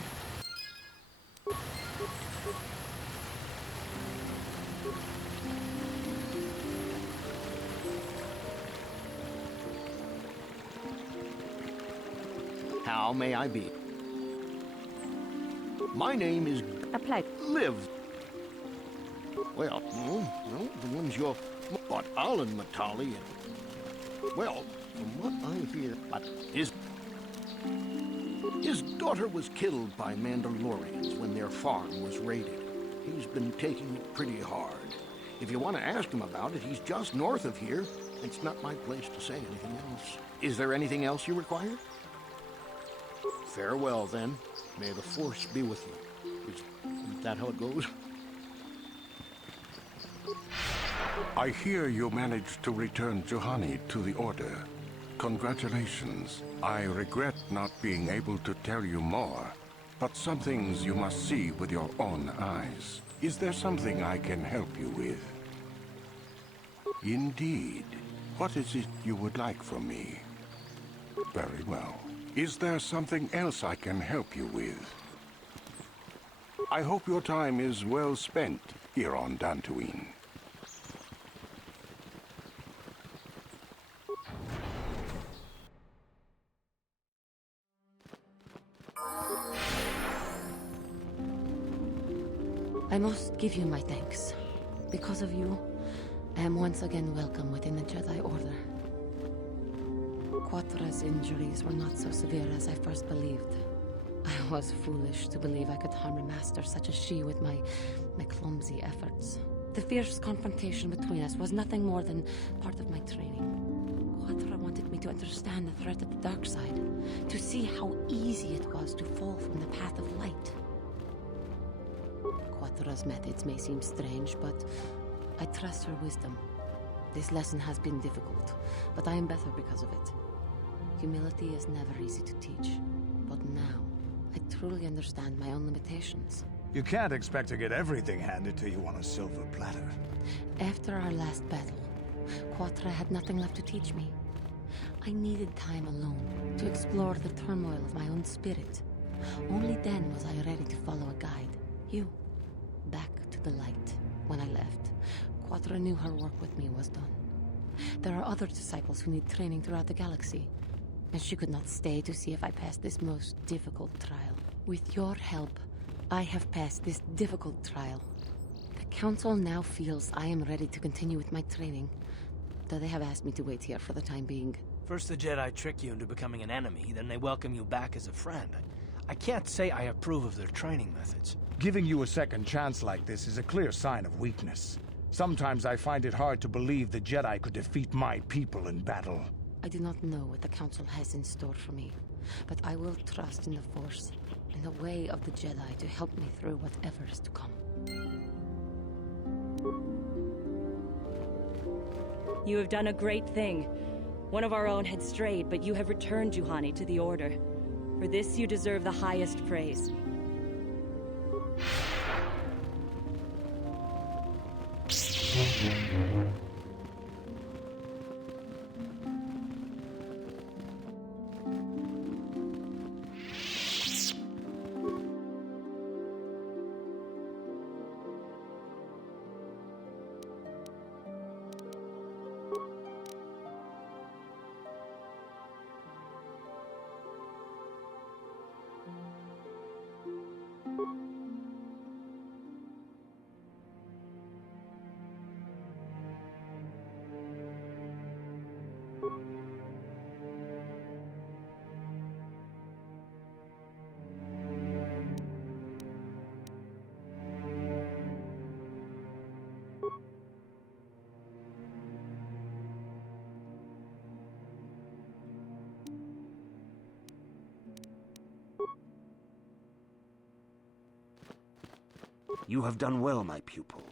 How may I be? My name is A pleasure. Liv. Well, no, the one's your... But Alan Matali and... Well, from what I hear, but his daughter was killed by mandalorians when their farm was raided. He's been taking it pretty hard. If you want to ask him about it, he's just north of here. It's not my place to say anything else. Is there anything else you require? Farewell, then. May the Force be with you. Isn't that how it goes? I hear you managed to return Juhani to the Order. Congratulations. I regret not being able to tell you more, but some things you must see with your own eyes. Is there something I can help you with? Indeed. What is it you would like from me? Very well. Is there something else I can help you with? I hope your time is well spent here on Dantooine. I must give you my thanks. Because of you, I am once again welcome within the Jedi Order. Quatra's injuries were not so severe as I first believed. I was foolish to believe I could harm a master such as she with my clumsy efforts. The fierce confrontation between us was nothing more than part of my training. Quatra wanted me to understand the threat of the dark side, to see how easy it was to fall from the path of light. Quatra's methods may seem strange, but I trust her wisdom. This lesson has been difficult, but I am better because of it. Humility is never easy to teach, but now I truly understand my own limitations. You can't expect to get everything handed to you on a silver platter. After our last battle, Quatra had nothing left to teach me. I needed time alone to explore the turmoil of my own spirit. Only then was I ready to follow a guide. You. Back to the light. When I left, Quatra knew her work with me was done. There are other disciples who need training throughout the galaxy, and she could not stay to see if I passed this most difficult trial. With your help, I have passed this difficult trial. The Council now feels I am ready to continue with my training, though they have asked me to wait here for the time being. First the Jedi trick you into becoming an enemy, then they welcome you back as a friend. I can't say I approve of their training methods. Giving you a second chance like this is a clear sign of weakness. Sometimes I find it hard to believe the Jedi could defeat my people in battle. I do not know what the Council has in store for me, but I will trust in the Force and the way of the Jedi to help me through whatever is to come. You have done a great thing. One of our own had strayed, but you have returned Juhani to the Order. For this you deserve the highest praise. You have done well, my pupil.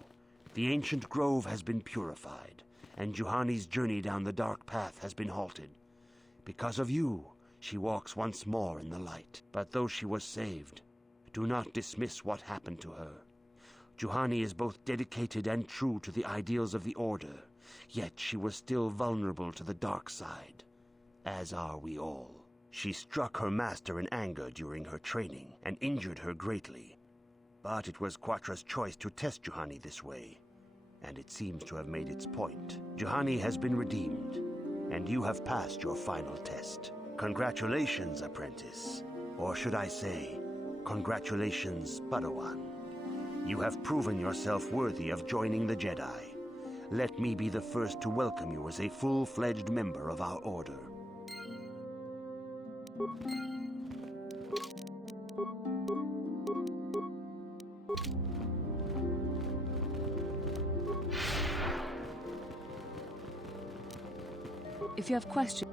The ancient grove has been purified, and Juhani's journey down the dark path has been halted. Because of you, she walks once more in the light. But though she was saved, do not dismiss what happened to her. Juhani is both dedicated and true to the ideals of the Order, yet she was still vulnerable to the dark side, as are we all. She struck her master in anger during her training, and injured her greatly. But it was Quatra's choice to test Juhani this way, and it seems to have made its point. Juhani has been redeemed, and you have passed your final test. Congratulations, apprentice. Or should I say, congratulations, Padawan. You have proven yourself worthy of joining the Jedi. Let me be the first to welcome you as a full-fledged member of our Order. If you have questions...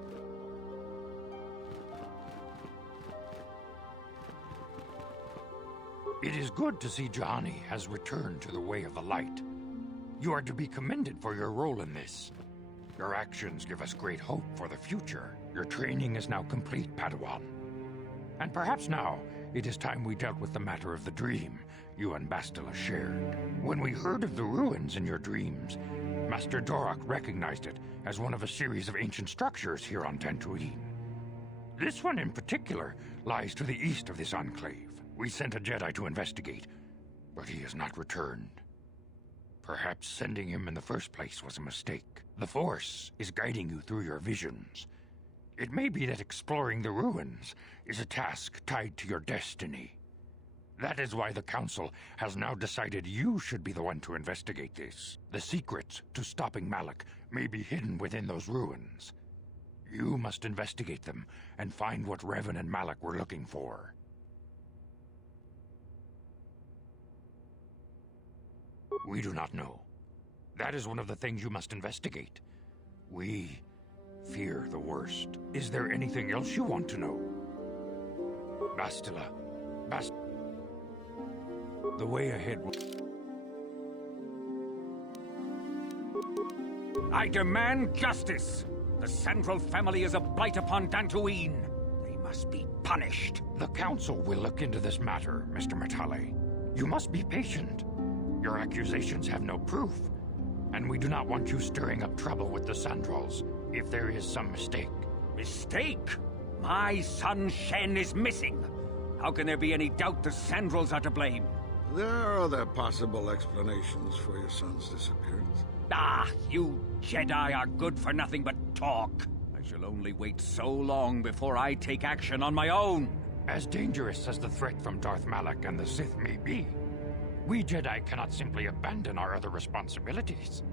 It is good to see Juhani has returned to the way of the light. You are to be commended for your role in this. Your actions give us great hope for the future. Your training is now complete, Padawan. And perhaps now, it is time we dealt with the matter of the dream you and Bastila shared. When we heard of the ruins in your dreams, Master Dorak recognized it as one of a series of ancient structures here on Dantooine. This one in particular lies to the east of this enclave. We sent a Jedi to investigate, but he has not returned. Perhaps sending him in the first place was a mistake. The Force is guiding you through your visions. It may be that exploring the ruins is a task tied to your destiny. That is why the Council has now decided you should be the one to investigate this. The secrets to stopping Malak may be hidden within those ruins. You must investigate them and find what Revan and Malak were looking for. We do not know. That is one of the things you must investigate. We fear the worst. Is there anything else you want to know? Bastila. The way ahead will... I demand justice! The Central family is a blight upon Dantooine. They must be punished. The Council will look into this matter, Mr. Matale. You must be patient. Your accusations have no proof, and we do not want you stirring up trouble with the Sandrals if there is some mistake. Mistake? My son Shen is missing. How can there be any doubt the Sandrals are to blame? There are other possible explanations for your son's disappearance. Ah, you Jedi are good for nothing but talk. I shall only wait so long before I take action on my own. As dangerous as the threat from Darth Malak and the Sith may be, we Jedi cannot simply abandon our other responsibilities.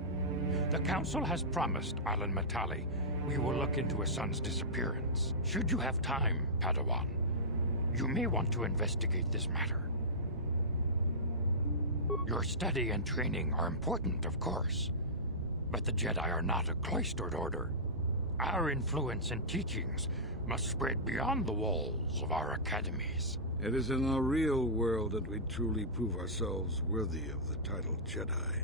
The Council has promised Alan Matale we will look into his son's disappearance. Should you have time, Padawan, you may want to investigate this matter. Your study and training are important, of course, but the Jedi are not a cloistered order. Our influence and teachings must spread beyond the walls of our academies. It is in the real world that we truly prove ourselves worthy of the title Jedi.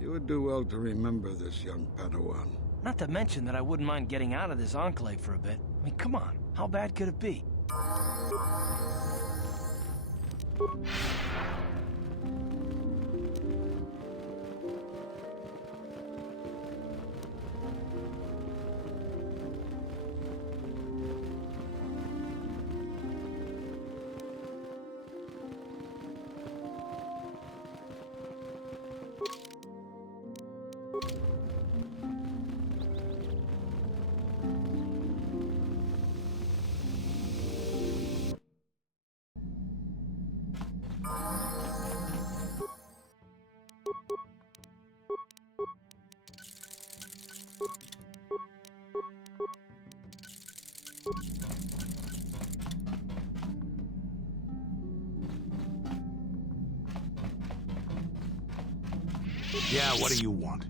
You would do well to remember this, young Padawan. Not to mention that I wouldn't mind getting out of this enclave for a bit. I mean, come on, how bad could it be? Yeah, what do you want?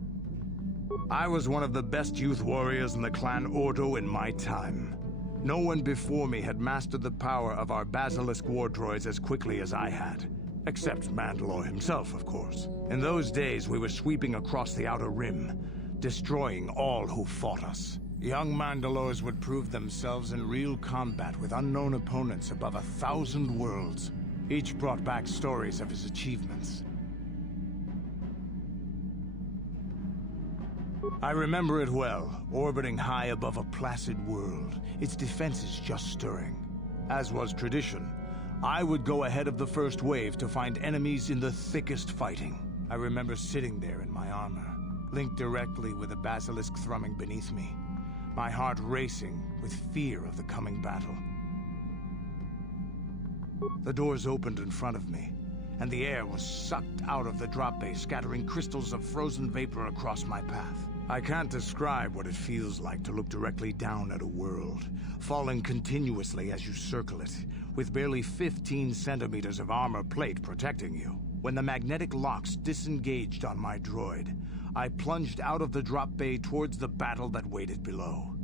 I was one of the best youth warriors in the clan Ordo in my time. No one before me had mastered the power of our basilisk war droids as quickly as I had. Except Mandalore himself, of course. In those days, we were sweeping across the Outer Rim, destroying all who fought us. Young Mandalores would prove themselves in real combat with unknown opponents above 1,000 worlds. Each brought back stories of his achievements. I remember it well, orbiting high above a placid world, its defenses just stirring. As was tradition, I would go ahead of the first wave to find enemies in the thickest fighting. I remember sitting there in my armor, linked directly with the basilisk thrumming beneath me, my heart racing with fear of the coming battle. The doors opened in front of me, and the air was sucked out of the drop bay, scattering crystals of frozen vapor across my path. I can't describe what it feels like to look directly down at a world, falling continuously as you circle it, with barely 15 centimeters of armor plate protecting you. When the magnetic locks disengaged on my droid, I plunged out of the drop bay towards the battle that waited below.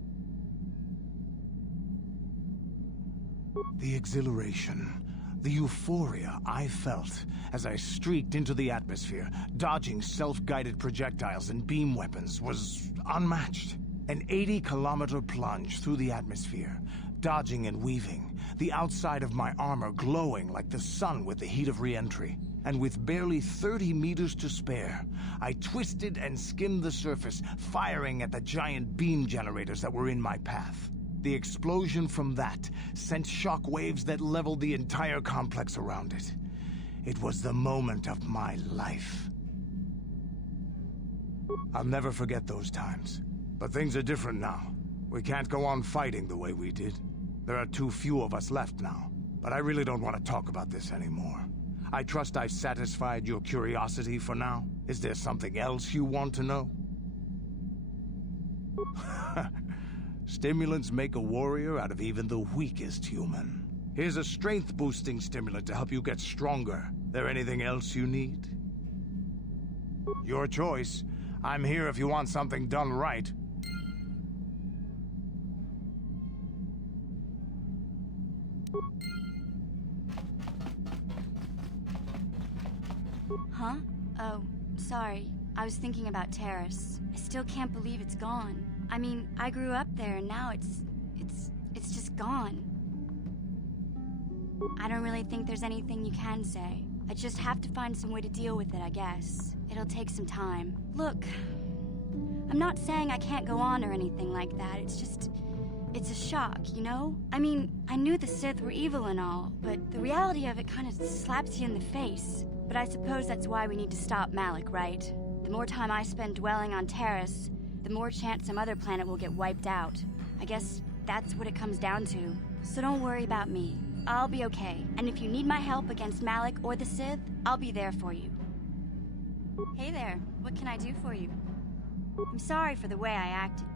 The exhilaration, the euphoria I felt as I streaked into the atmosphere, dodging self-guided projectiles and beam weapons, was unmatched. An 80-kilometer plunge through the atmosphere, dodging and weaving, the outside of my armor glowing like the sun with the heat of re-entry. And with barely 30 meters to spare, I twisted and skimmed the surface, firing at the giant beam generators that were in my path. The explosion from that sent shock waves that leveled the entire complex around it. It was the moment of my life. I'll never forget those times. But things are different now. We can't go on fighting the way we did. There are too few of us left now. But I really don't want to talk about this anymore. I trust I've satisfied your curiosity for now. Is there something else you want to know? Stimulants make a warrior out of even the weakest human. Here's a strength-boosting stimulant to help you get stronger. There anything else you need? Your choice. I'm here if you want something done right. Huh? Oh, sorry. I was thinking about Terrace. I still can't believe it's gone. I mean, I grew up there and now it's just gone. I don't really think there's anything you can say. I just have to find some way to deal with it, I guess. It'll take some time. Look, I'm not saying I can't go on or anything like that. It's a shock, you know? I mean, I knew the Sith were evil and all, but the reality of it kind of slaps you in the face. But I suppose that's why we need to stop Malik, right? The more time I spend dwelling on Terrace, the more chance some other planet will get wiped out. I guess that's what it comes down to. So don't worry about me. I'll be okay. And if you need my help against Malik or the Sith, I'll be there for you. Hey there, what can I do for you? I'm sorry for the way I acted.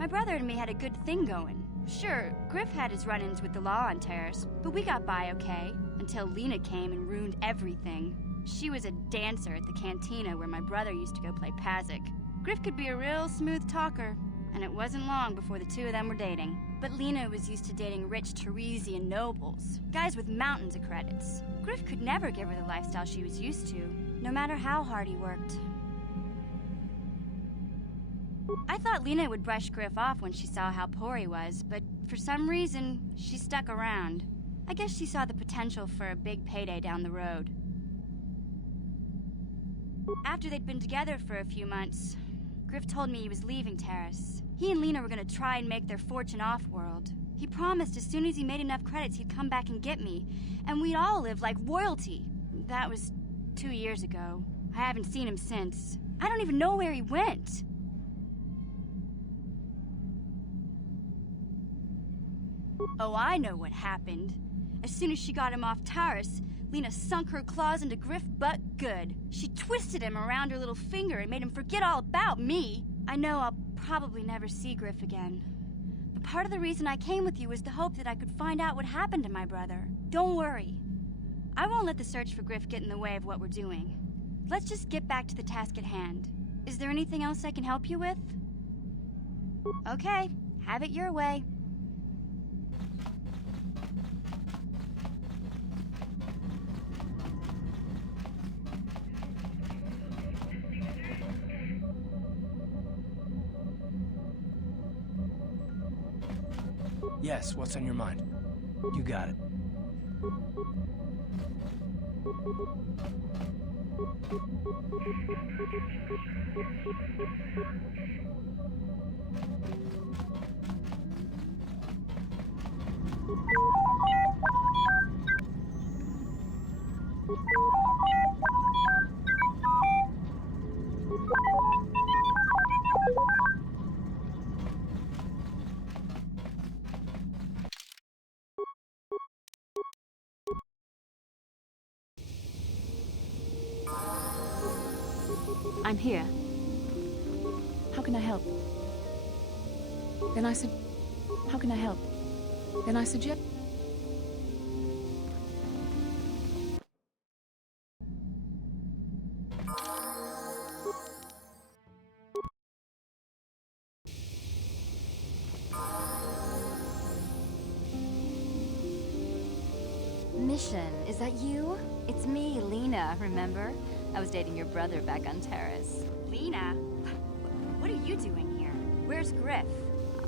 My brother and me had a good thing going. Sure, Griff had his run-ins with the law on Terrace, but we got by okay, until Lena came and ruined everything. She was a dancer at the cantina where my brother used to go play Pazik. Griff could be a real smooth talker, and it wasn't long before the two of them were dating. But Lena was used to dating rich Teresian nobles, guys with mountains of credits. Griff could never give her the lifestyle she was used to, no matter how hard he worked. I thought Lena would brush Griff off when she saw how poor he was, but for some reason, she stuck around. I guess she saw the potential for a big payday down the road. After they'd been together for a few months, Griff told me he was leaving Terrace. He and Lena were gonna try and make their fortune off-world. He promised as soon as he made enough credits he'd come back and get me, and we'd all live like royalty. That was 2 years ago. I haven't seen him since. I don't even know where he went. Oh, I know what happened. As soon as she got him off Taurus, Lena sunk her claws into Griff butt good. She twisted him around her little finger and made him forget all about me. I know I'll probably never see Griff again. But part of the reason I came with you was the hope that I could find out what happened to my brother. Don't worry. I won't let the search for Griff get in the way of what we're doing. Let's just get back to the task at hand. Is there anything else I can help you with? Okay, have it your way. Yes, what's on your mind? You got it. I'm here. How can I help? Then I said, how can I help? Then I suggest. Mission, is that you? It's me, Lena, remember? I was dating your brother back on Terrace. Lena? What are you doing here? Where's Griff?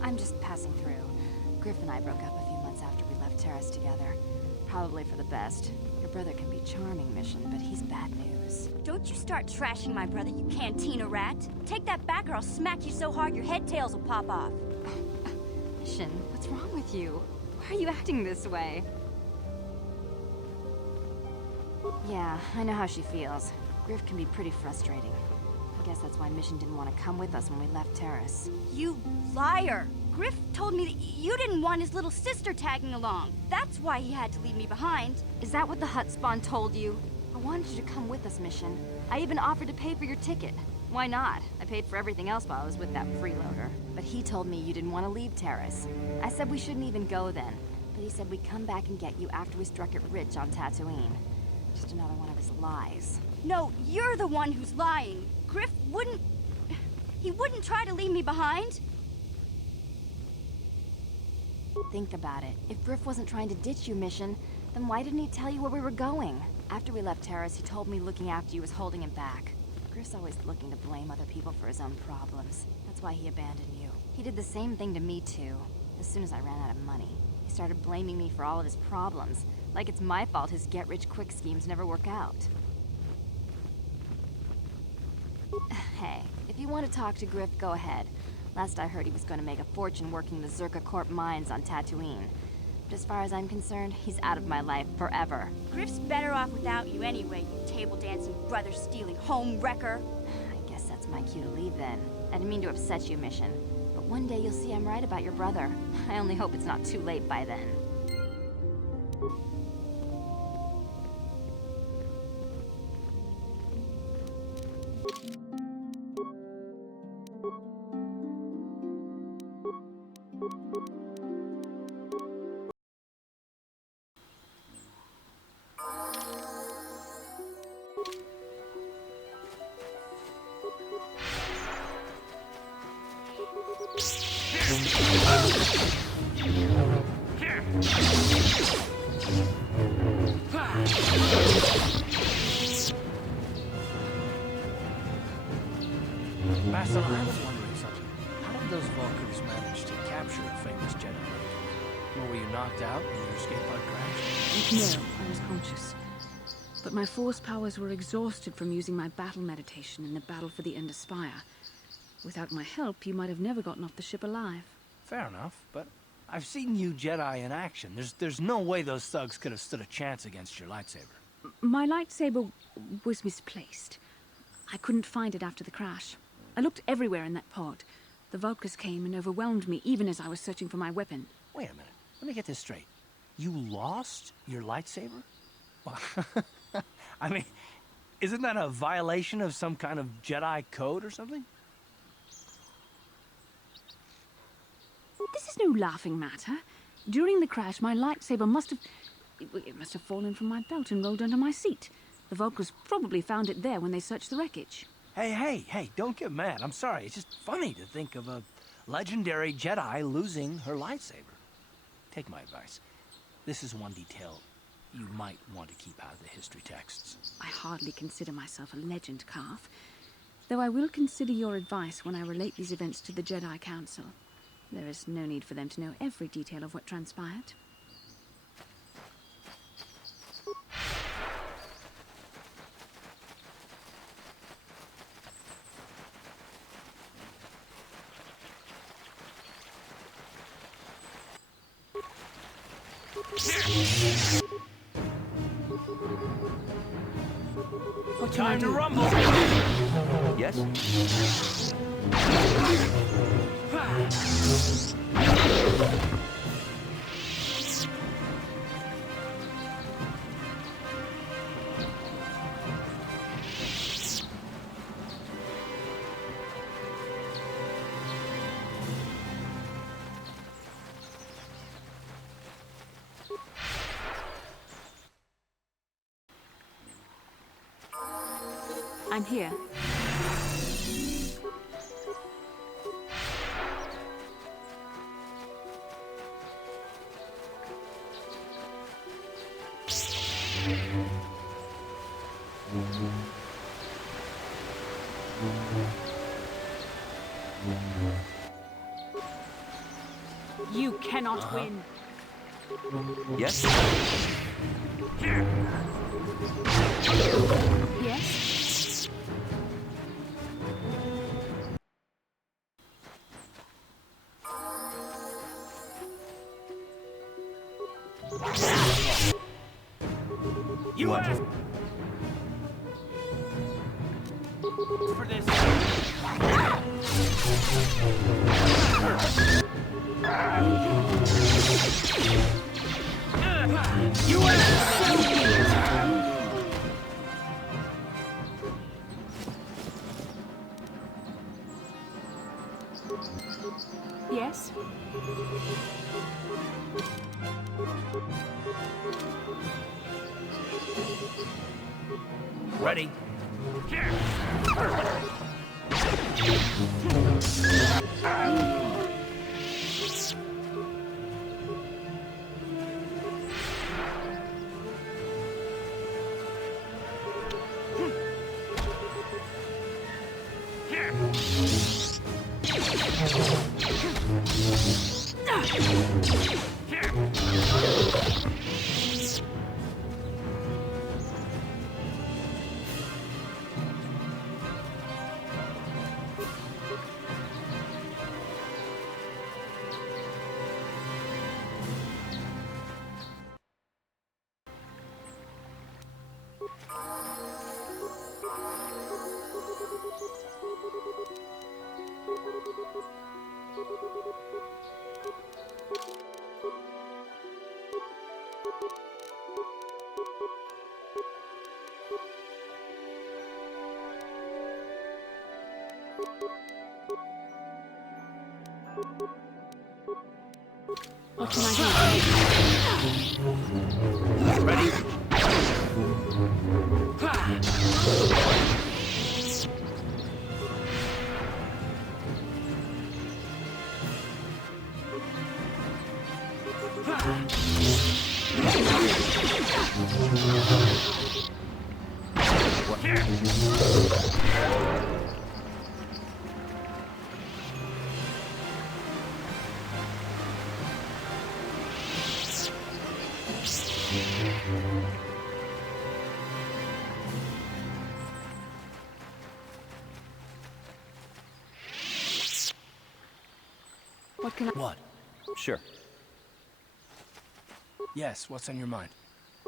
I'm just passing through. Griff and I broke up a few months after we left Terrace together. Probably for the best. Your brother can be charming, Mission, but he's bad news. Don't you start trashing my brother, you cantina rat! Take that back or I'll smack you so hard your head tails will pop off! Mission, what's wrong with you? Why are you acting this way? Yeah, I know how she feels. Griff can be pretty frustrating. I guess that's why Mission didn't want to come with us when we left Terrace. You liar! Griff told me that you didn't want his little sister tagging along. That's why he had to leave me behind. Is that what the hut spawn told you? I wanted you to come with us, Mission. I even offered to pay for your ticket. Why not? I paid for everything else while I was with that freeloader. But he told me you didn't want to leave Terrace. I said we shouldn't even go then. But he said we'd come back and get you after we struck it rich on Dantooine. Just another one of his lies. No, you're the one who's lying. Griff wouldn't... He wouldn't try to leave me behind. Think about it. If Griff wasn't trying to ditch you, Mission, then why didn't he tell you where we were going? After we left Terrace, he told me looking after you was holding him back. Griff's always looking to blame other people for his own problems. That's why he abandoned you. He did the same thing to me, too. As soon as I ran out of money, he started blaming me for all of his problems. Like it's my fault his get-rich-quick schemes never work out. Hey, if you want to talk to Griff, go ahead. Last I heard he was going to make a fortune working the Zerka Corp mines on Dantooine. But as far as I'm concerned, he's out of my life forever. Griff's better off without you anyway, you table-dancing, brother-stealing home wrecker. I guess that's my cue to leave then. I didn't mean to upset you, Mission. But one day you'll see I'm right about your brother. I only hope it's not too late by then. Master, I was wondering something. How did those Valkyries manage to capture a famous Jedi? Or were you knocked out in your escape pod crash? No, I was conscious. But my force powers were exhausted from using my battle meditation in the battle for the Ender Spire. Without my help, you might have never gotten off the ship alive. Fair enough, but I've seen you Jedi in action. There's no way those thugs could have stood a chance against your lightsaber. My lightsaber was misplaced. I couldn't find it after the crash. I looked everywhere in that pod. The Vulkars came and overwhelmed me even as I was searching for my weapon. Wait a minute. Let me get this straight. You lost your lightsaber? Well, I mean, isn't that a violation of some kind of Jedi code or something? This is no laughing matter. During the crash, my lightsaber must have fallen from my belt and rolled under my seat. The Vulkars probably found it there when they searched the wreckage. Hey, don't get mad. I'm sorry. It's just funny to think of a legendary Jedi losing her lightsaber. Take my advice. This is one detail you might want to keep out of the history texts. I hardly consider myself a legend, Calf. Though I will consider your advice when I relate these events to the Jedi Council. There is no need for them to know every detail of what transpired. What time to rumble? Yes? I'm here. You cannot win. Yes? Yes? You What? asked for this. You Yes? Ready? What can I do? Ready? What can I... What? Sure. Yes, what's on your mind?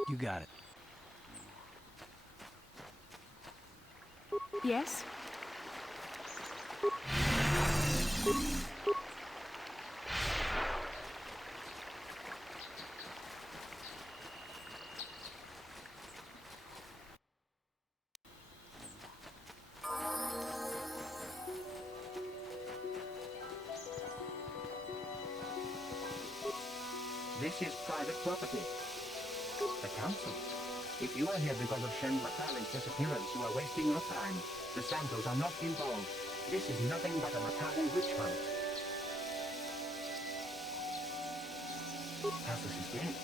You got it. Yes? This is private property. The council. If you are here because of Shen Matali's disappearance, you are wasting your time. The Santos are not involved. This is nothing but a Matali witch hunt. Cassius is dead,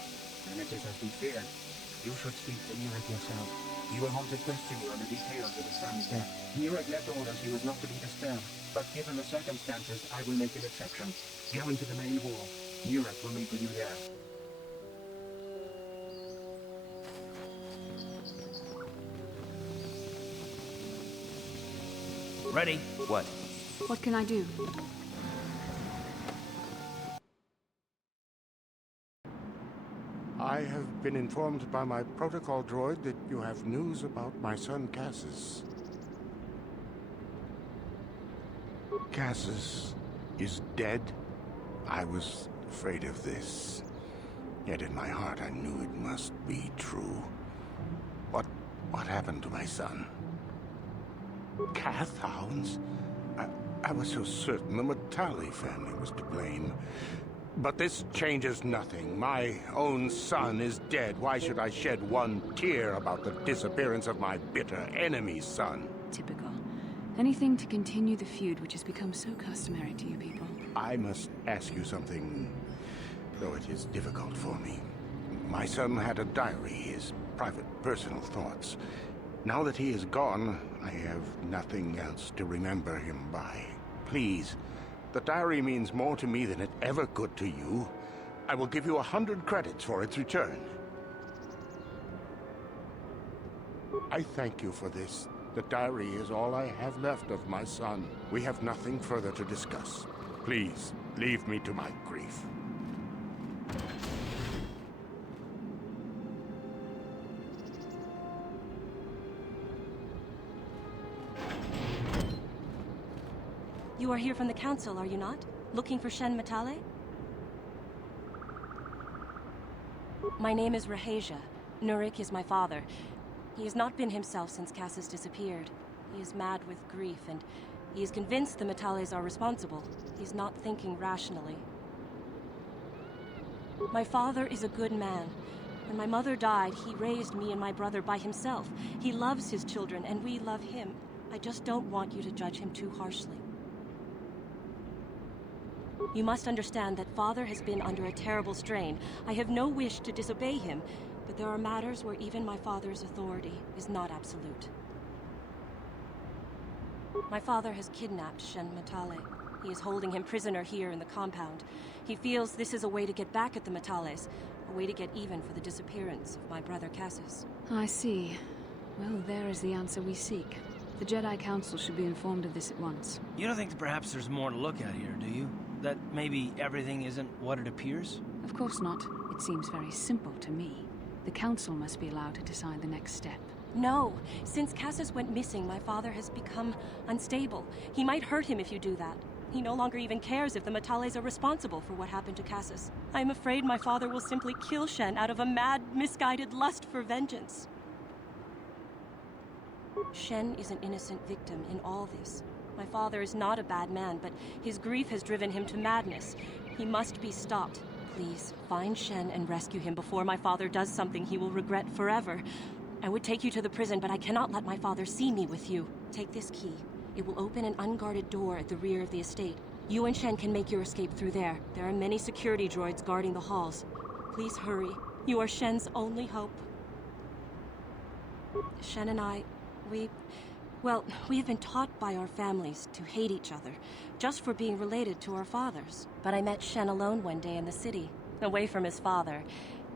and it is as we feared. You should speak to Nurek yourself. He will want to question you on the details of his son's death. Nurek left orders he was not to be disturbed, but given the circumstances, I will make an exception. Go into the main hall. Nurek will meet with you there. Ready? What? What can I do? I have been informed by my protocol droid that you have news about my son Cassius. Cassius is dead? I was afraid of this. Yet in my heart I knew it must be true. What happened to my son? Cath hounds? I was so certain the Matali family was to blame. But this changes nothing. My own son is dead. Why should I shed one tear about the disappearance of my bitter enemy's son? Typical. Anything to continue the feud which has become so customary to you people. I must ask you something, though it is difficult for me. My son had a diary. His private, personal thoughts. Now that he is gone, I have nothing else to remember him by. Please, the diary means more to me than it ever could to you. I will give you 100 credits for its return. I thank you for this. The diary is all I have left of my son. We have nothing further to discuss. Please, leave me to my grief. You are here from the Council, are you not? Looking for Shen Matale? My name is Rahasia. Nurik is my father. He has not been himself since Cass disappeared. He is mad with grief, and he is convinced the Matales are responsible. He's not thinking rationally. My father is a good man. When my mother died, he raised me and my brother by himself. He loves his children, and we love him. I just don't want you to judge him too harshly. You must understand that Father has been under a terrible strain. I have no wish to disobey him, but there are matters where even my father's authority is not absolute. My father has kidnapped Shen Matale. He is holding him prisoner here in the compound. He feels this is a way to get back at the Matales, a way to get even for the disappearance of my brother Cassius. I see. Well, there is the answer we seek. The Jedi Council should be informed of this at once. You don't think that perhaps there's more to look at here, do you? That maybe everything isn't what it appears? Of course not. It seems very simple to me. The Council must be allowed to decide the next step. No. Since Cassius went missing, my father has become unstable. He might hurt him if you do that. He no longer even cares if the Matales are responsible for what happened to Cassius. I'm afraid my father will simply kill Shen out of a mad, misguided lust for vengeance. Shen is an innocent victim in all this. My father is not a bad man, but his grief has driven him to madness. He must be stopped. Please, find Shen and rescue him before my father does something he will regret forever. I would take you to the prison, but I cannot let my father see me with you. Take this key. It will open an unguarded door at the rear of the estate. You and Shen can make your escape through there. There are many security droids guarding the halls. Please hurry. You are Shen's only hope. Shen and I, we have been taught by our families to hate each other, just for being related to our fathers. But I met Shen alone one day in the city, away from his father,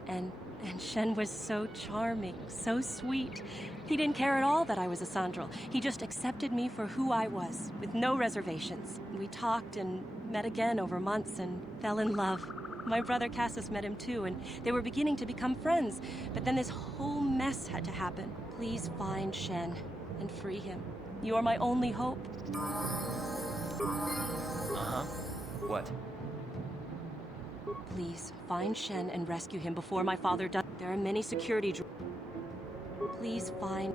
and Shen was so charming, so sweet. He didn't care at all that I was a Sandral. He just accepted me for who I was, with no reservations. We talked and met again over months and fell in love. My brother Cassius met him too, and they were beginning to become friends, but then this whole mess had to happen. Please find Shen and free him. You are my only hope. Uh-huh. What? Please, find Shen and rescue him before my father does. There are many security droids. Please find...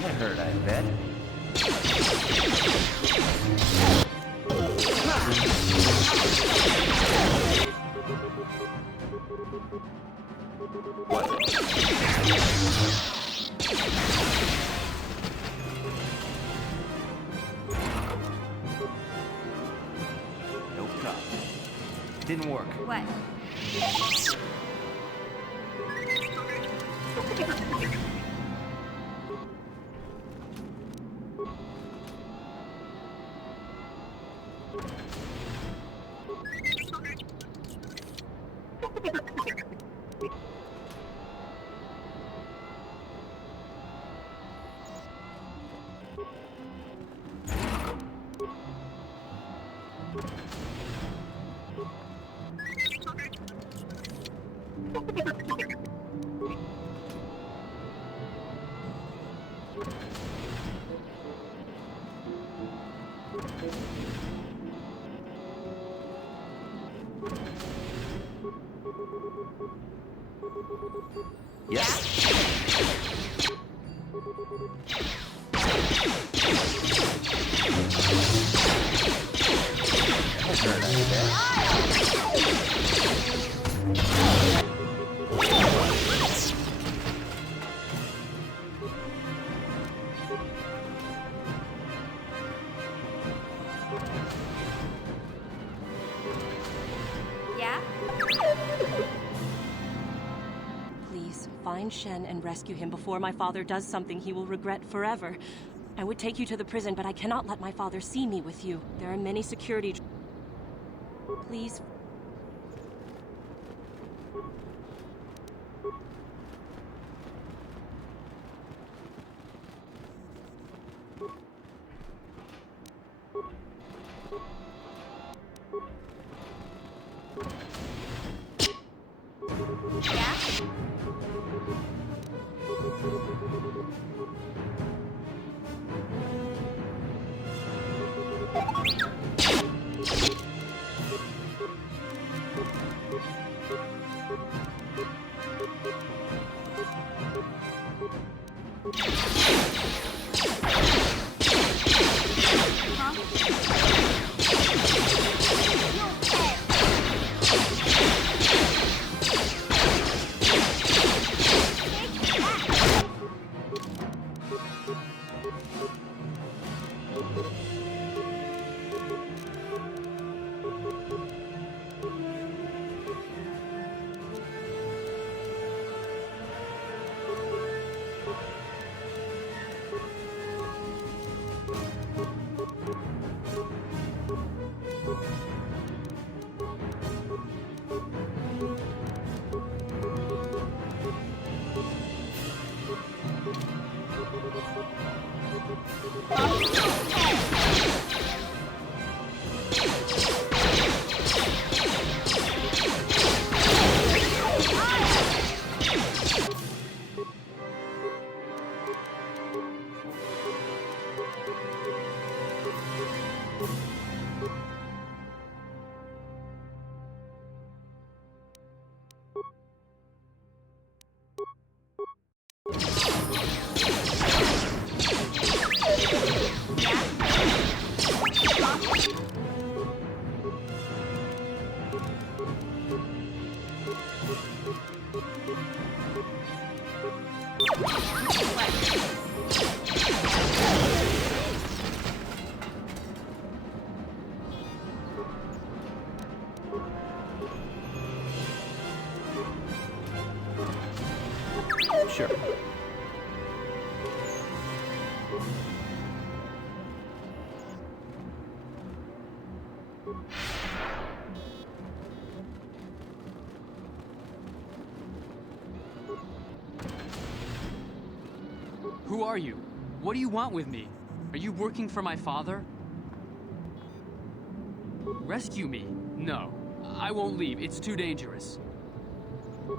That hurt, I bet. No problem. Didn't work. What? Yeah? Please, find Shen and rescue him before my father does something he will regret forever. I would take you to the prison, but I cannot let my father see me with you. There are many security... Please... Sure. Who are you? What do you want with me? Are you working for my father? Rescue me? No. I won't leave. It's too dangerous.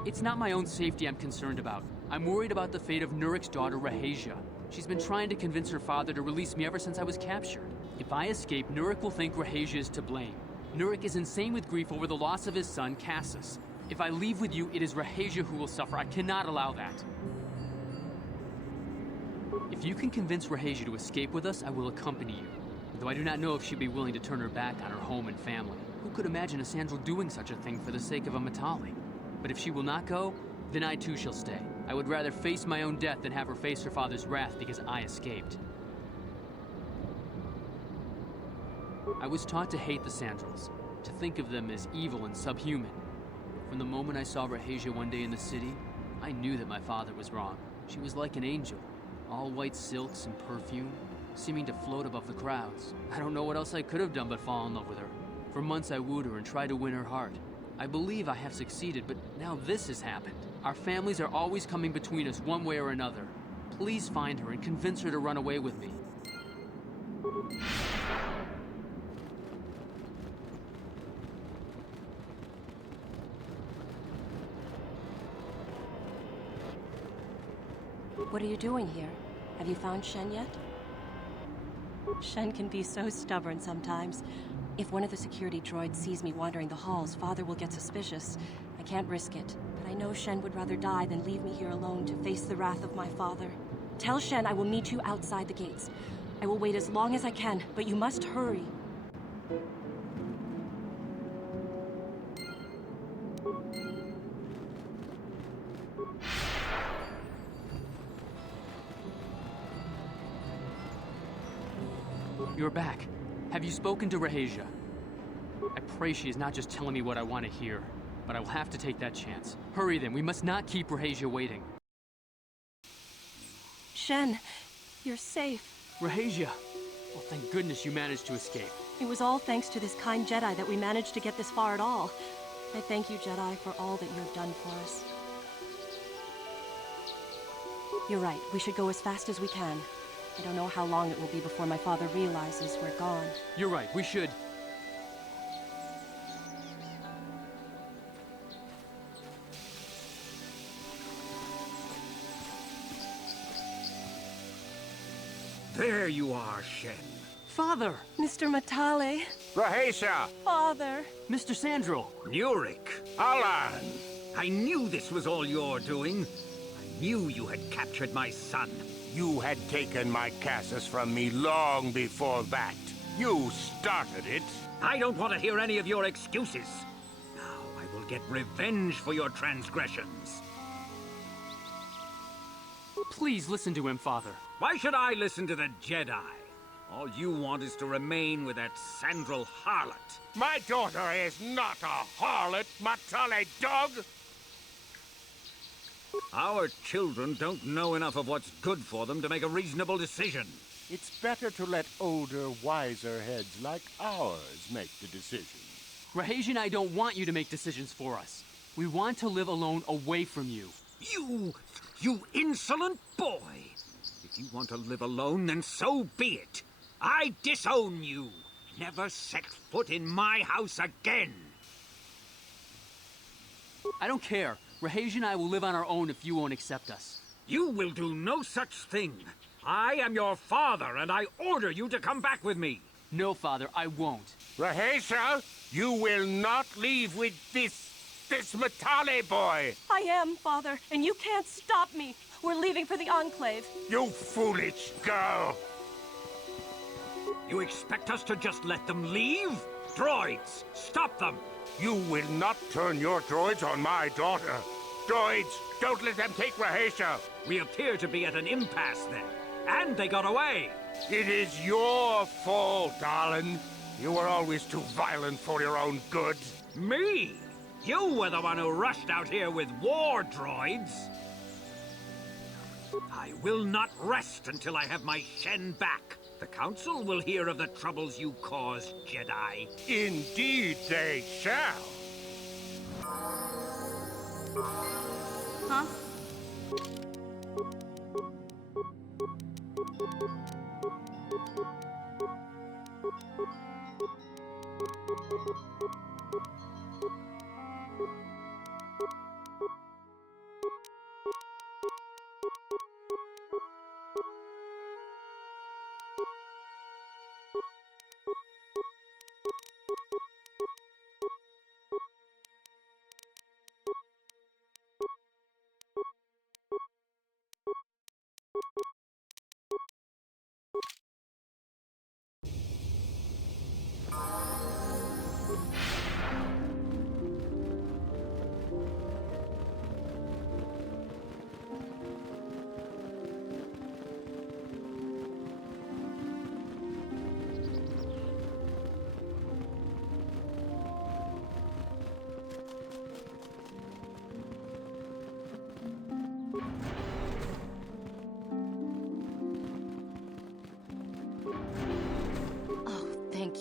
It's not my own safety I'm concerned about. I'm worried about the fate of Nurik's daughter, Rahasia. She's been trying to convince her father to release me ever since I was captured. If I escape, Nurik will think Rahasia is to blame. Nurik is insane with grief over the loss of his son, Cassus. If I leave with you, it is Rahasia who will suffer. I cannot allow that. If you can convince Rahasia to escape with us, I will accompany you. Though I do not know if she'd be willing to turn her back on her home and family. Who could imagine a Sandral doing such a thing for the sake of a Matali? But if she will not go, then I too shall stay. I would rather face my own death than have her face her father's wrath because I escaped. I was taught to hate the Sandrals, to think of them as evil and subhuman. From the moment I saw Rahasia one day in the city, I knew that my father was wrong. She was like an angel, all white silks and perfume, seeming to float above the crowds. I don't know what else I could have done but fall in love with her. For months I wooed her and tried to win her heart. I believe I have succeeded, but now this has happened. Our families are always coming between us one way or another. Please find her and convince her to run away with me. What are you doing here? Have you found Shen yet? Shen can be so stubborn sometimes. If one of the security droids sees me wandering the halls, Father will get suspicious. I can't risk it, but I know Shen would rather die than leave me here alone to face the wrath of my father. Tell Shen I will meet you outside the gates. I will wait as long as I can, but you must hurry. You're back. Have you spoken to Rahasia? I pray she is not just telling me what I want to hear, but I will have to take that chance. Hurry then, we must not keep Rahasia waiting. Shen, you're safe. Rahasia! Well, thank goodness you managed to escape. It was all thanks to this kind Jedi that we managed to get this far at all. I thank you, Jedi, for all that you have done for us. You're right, we should go as fast as we can. I don't know how long it will be before my father realizes we're gone. You're right, we should. There you are, Shen. Father! Mr. Matale. Rahasia! Father! Mr. Sandral! Nurik! Alan! I knew this was all your doing. I knew you had captured my son. You had taken my Cassus from me long before that. You started it. I don't want to hear any of your excuses. Now I will get revenge for your transgressions. Please listen to him, Father. Why should I listen to the Jedi? All you want is to remain with that Sandral harlot. My daughter is not a harlot, Matale dog! Our children don't know enough of what's good for them to make a reasonable decision. It's better to let older, wiser heads like ours make the decisions. Rahasia and I don't want you to make decisions for us. We want to live alone away from you. You insolent boy! If you want to live alone, then so be it. I disown you. Never set foot in my house again. I don't care. Rahasia and I will live on our own if you won't accept us. You will do no such thing. I am your father, and I order you to come back with me. No, Father, I won't. Rahasia, you will not leave with this Matale boy. I am, Father, and you can't stop me. We're leaving for the Enclave. You foolish girl. You expect us to just let them leave? Droids, stop them! You will not turn your droids on my daughter. Droids, don't let them take Rahasia. We appear to be at an impasse then. And they got away. It is your fault, darling. You were always too violent for your own good. Me? You were the one who rushed out here with war droids. I will not rest until I have my Shen back. The Council will hear of the troubles you caused, Jedi. Indeed they shall. Huh?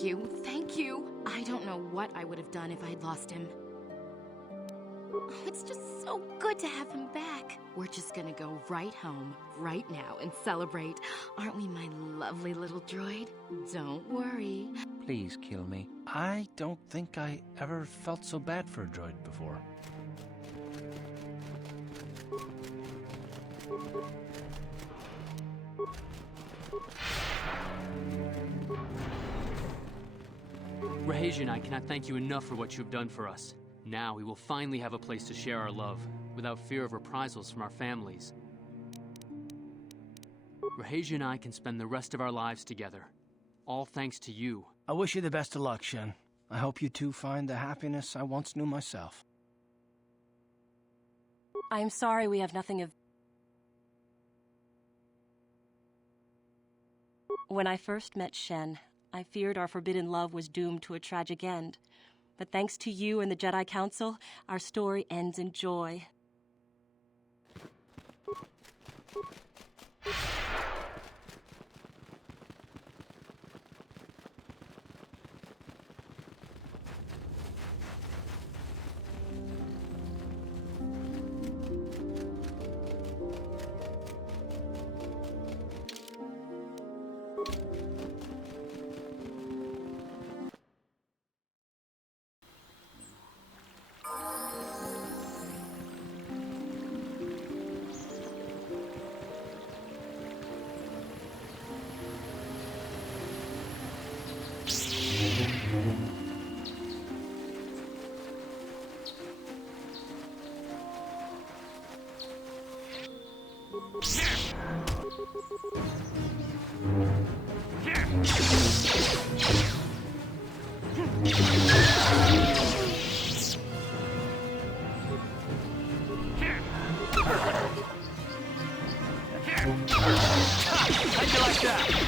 Thank you. Thank you. I don't know what I would have done if I'd lost him. Oh, it's just so good to have him back. We're just gonna go right home, right now, and celebrate. Aren't we, my lovely little droid? Don't worry. Please kill me. I don't think I ever felt so bad for a droid before. Rahesia and I cannot thank you enough for what you have done for us. Now we will finally have a place to share our love, without fear of reprisals from our families. Rahesia and I can spend the rest of our lives together. All thanks to you. I wish you the best of luck, Shen. I hope you two find the happiness I once knew myself. I am sorry we have nothing of... When I first met Shen, I feared our forbidden love was doomed to a tragic end. But thanks to you and the Jedi Council, our story ends in joy. How'd you like that?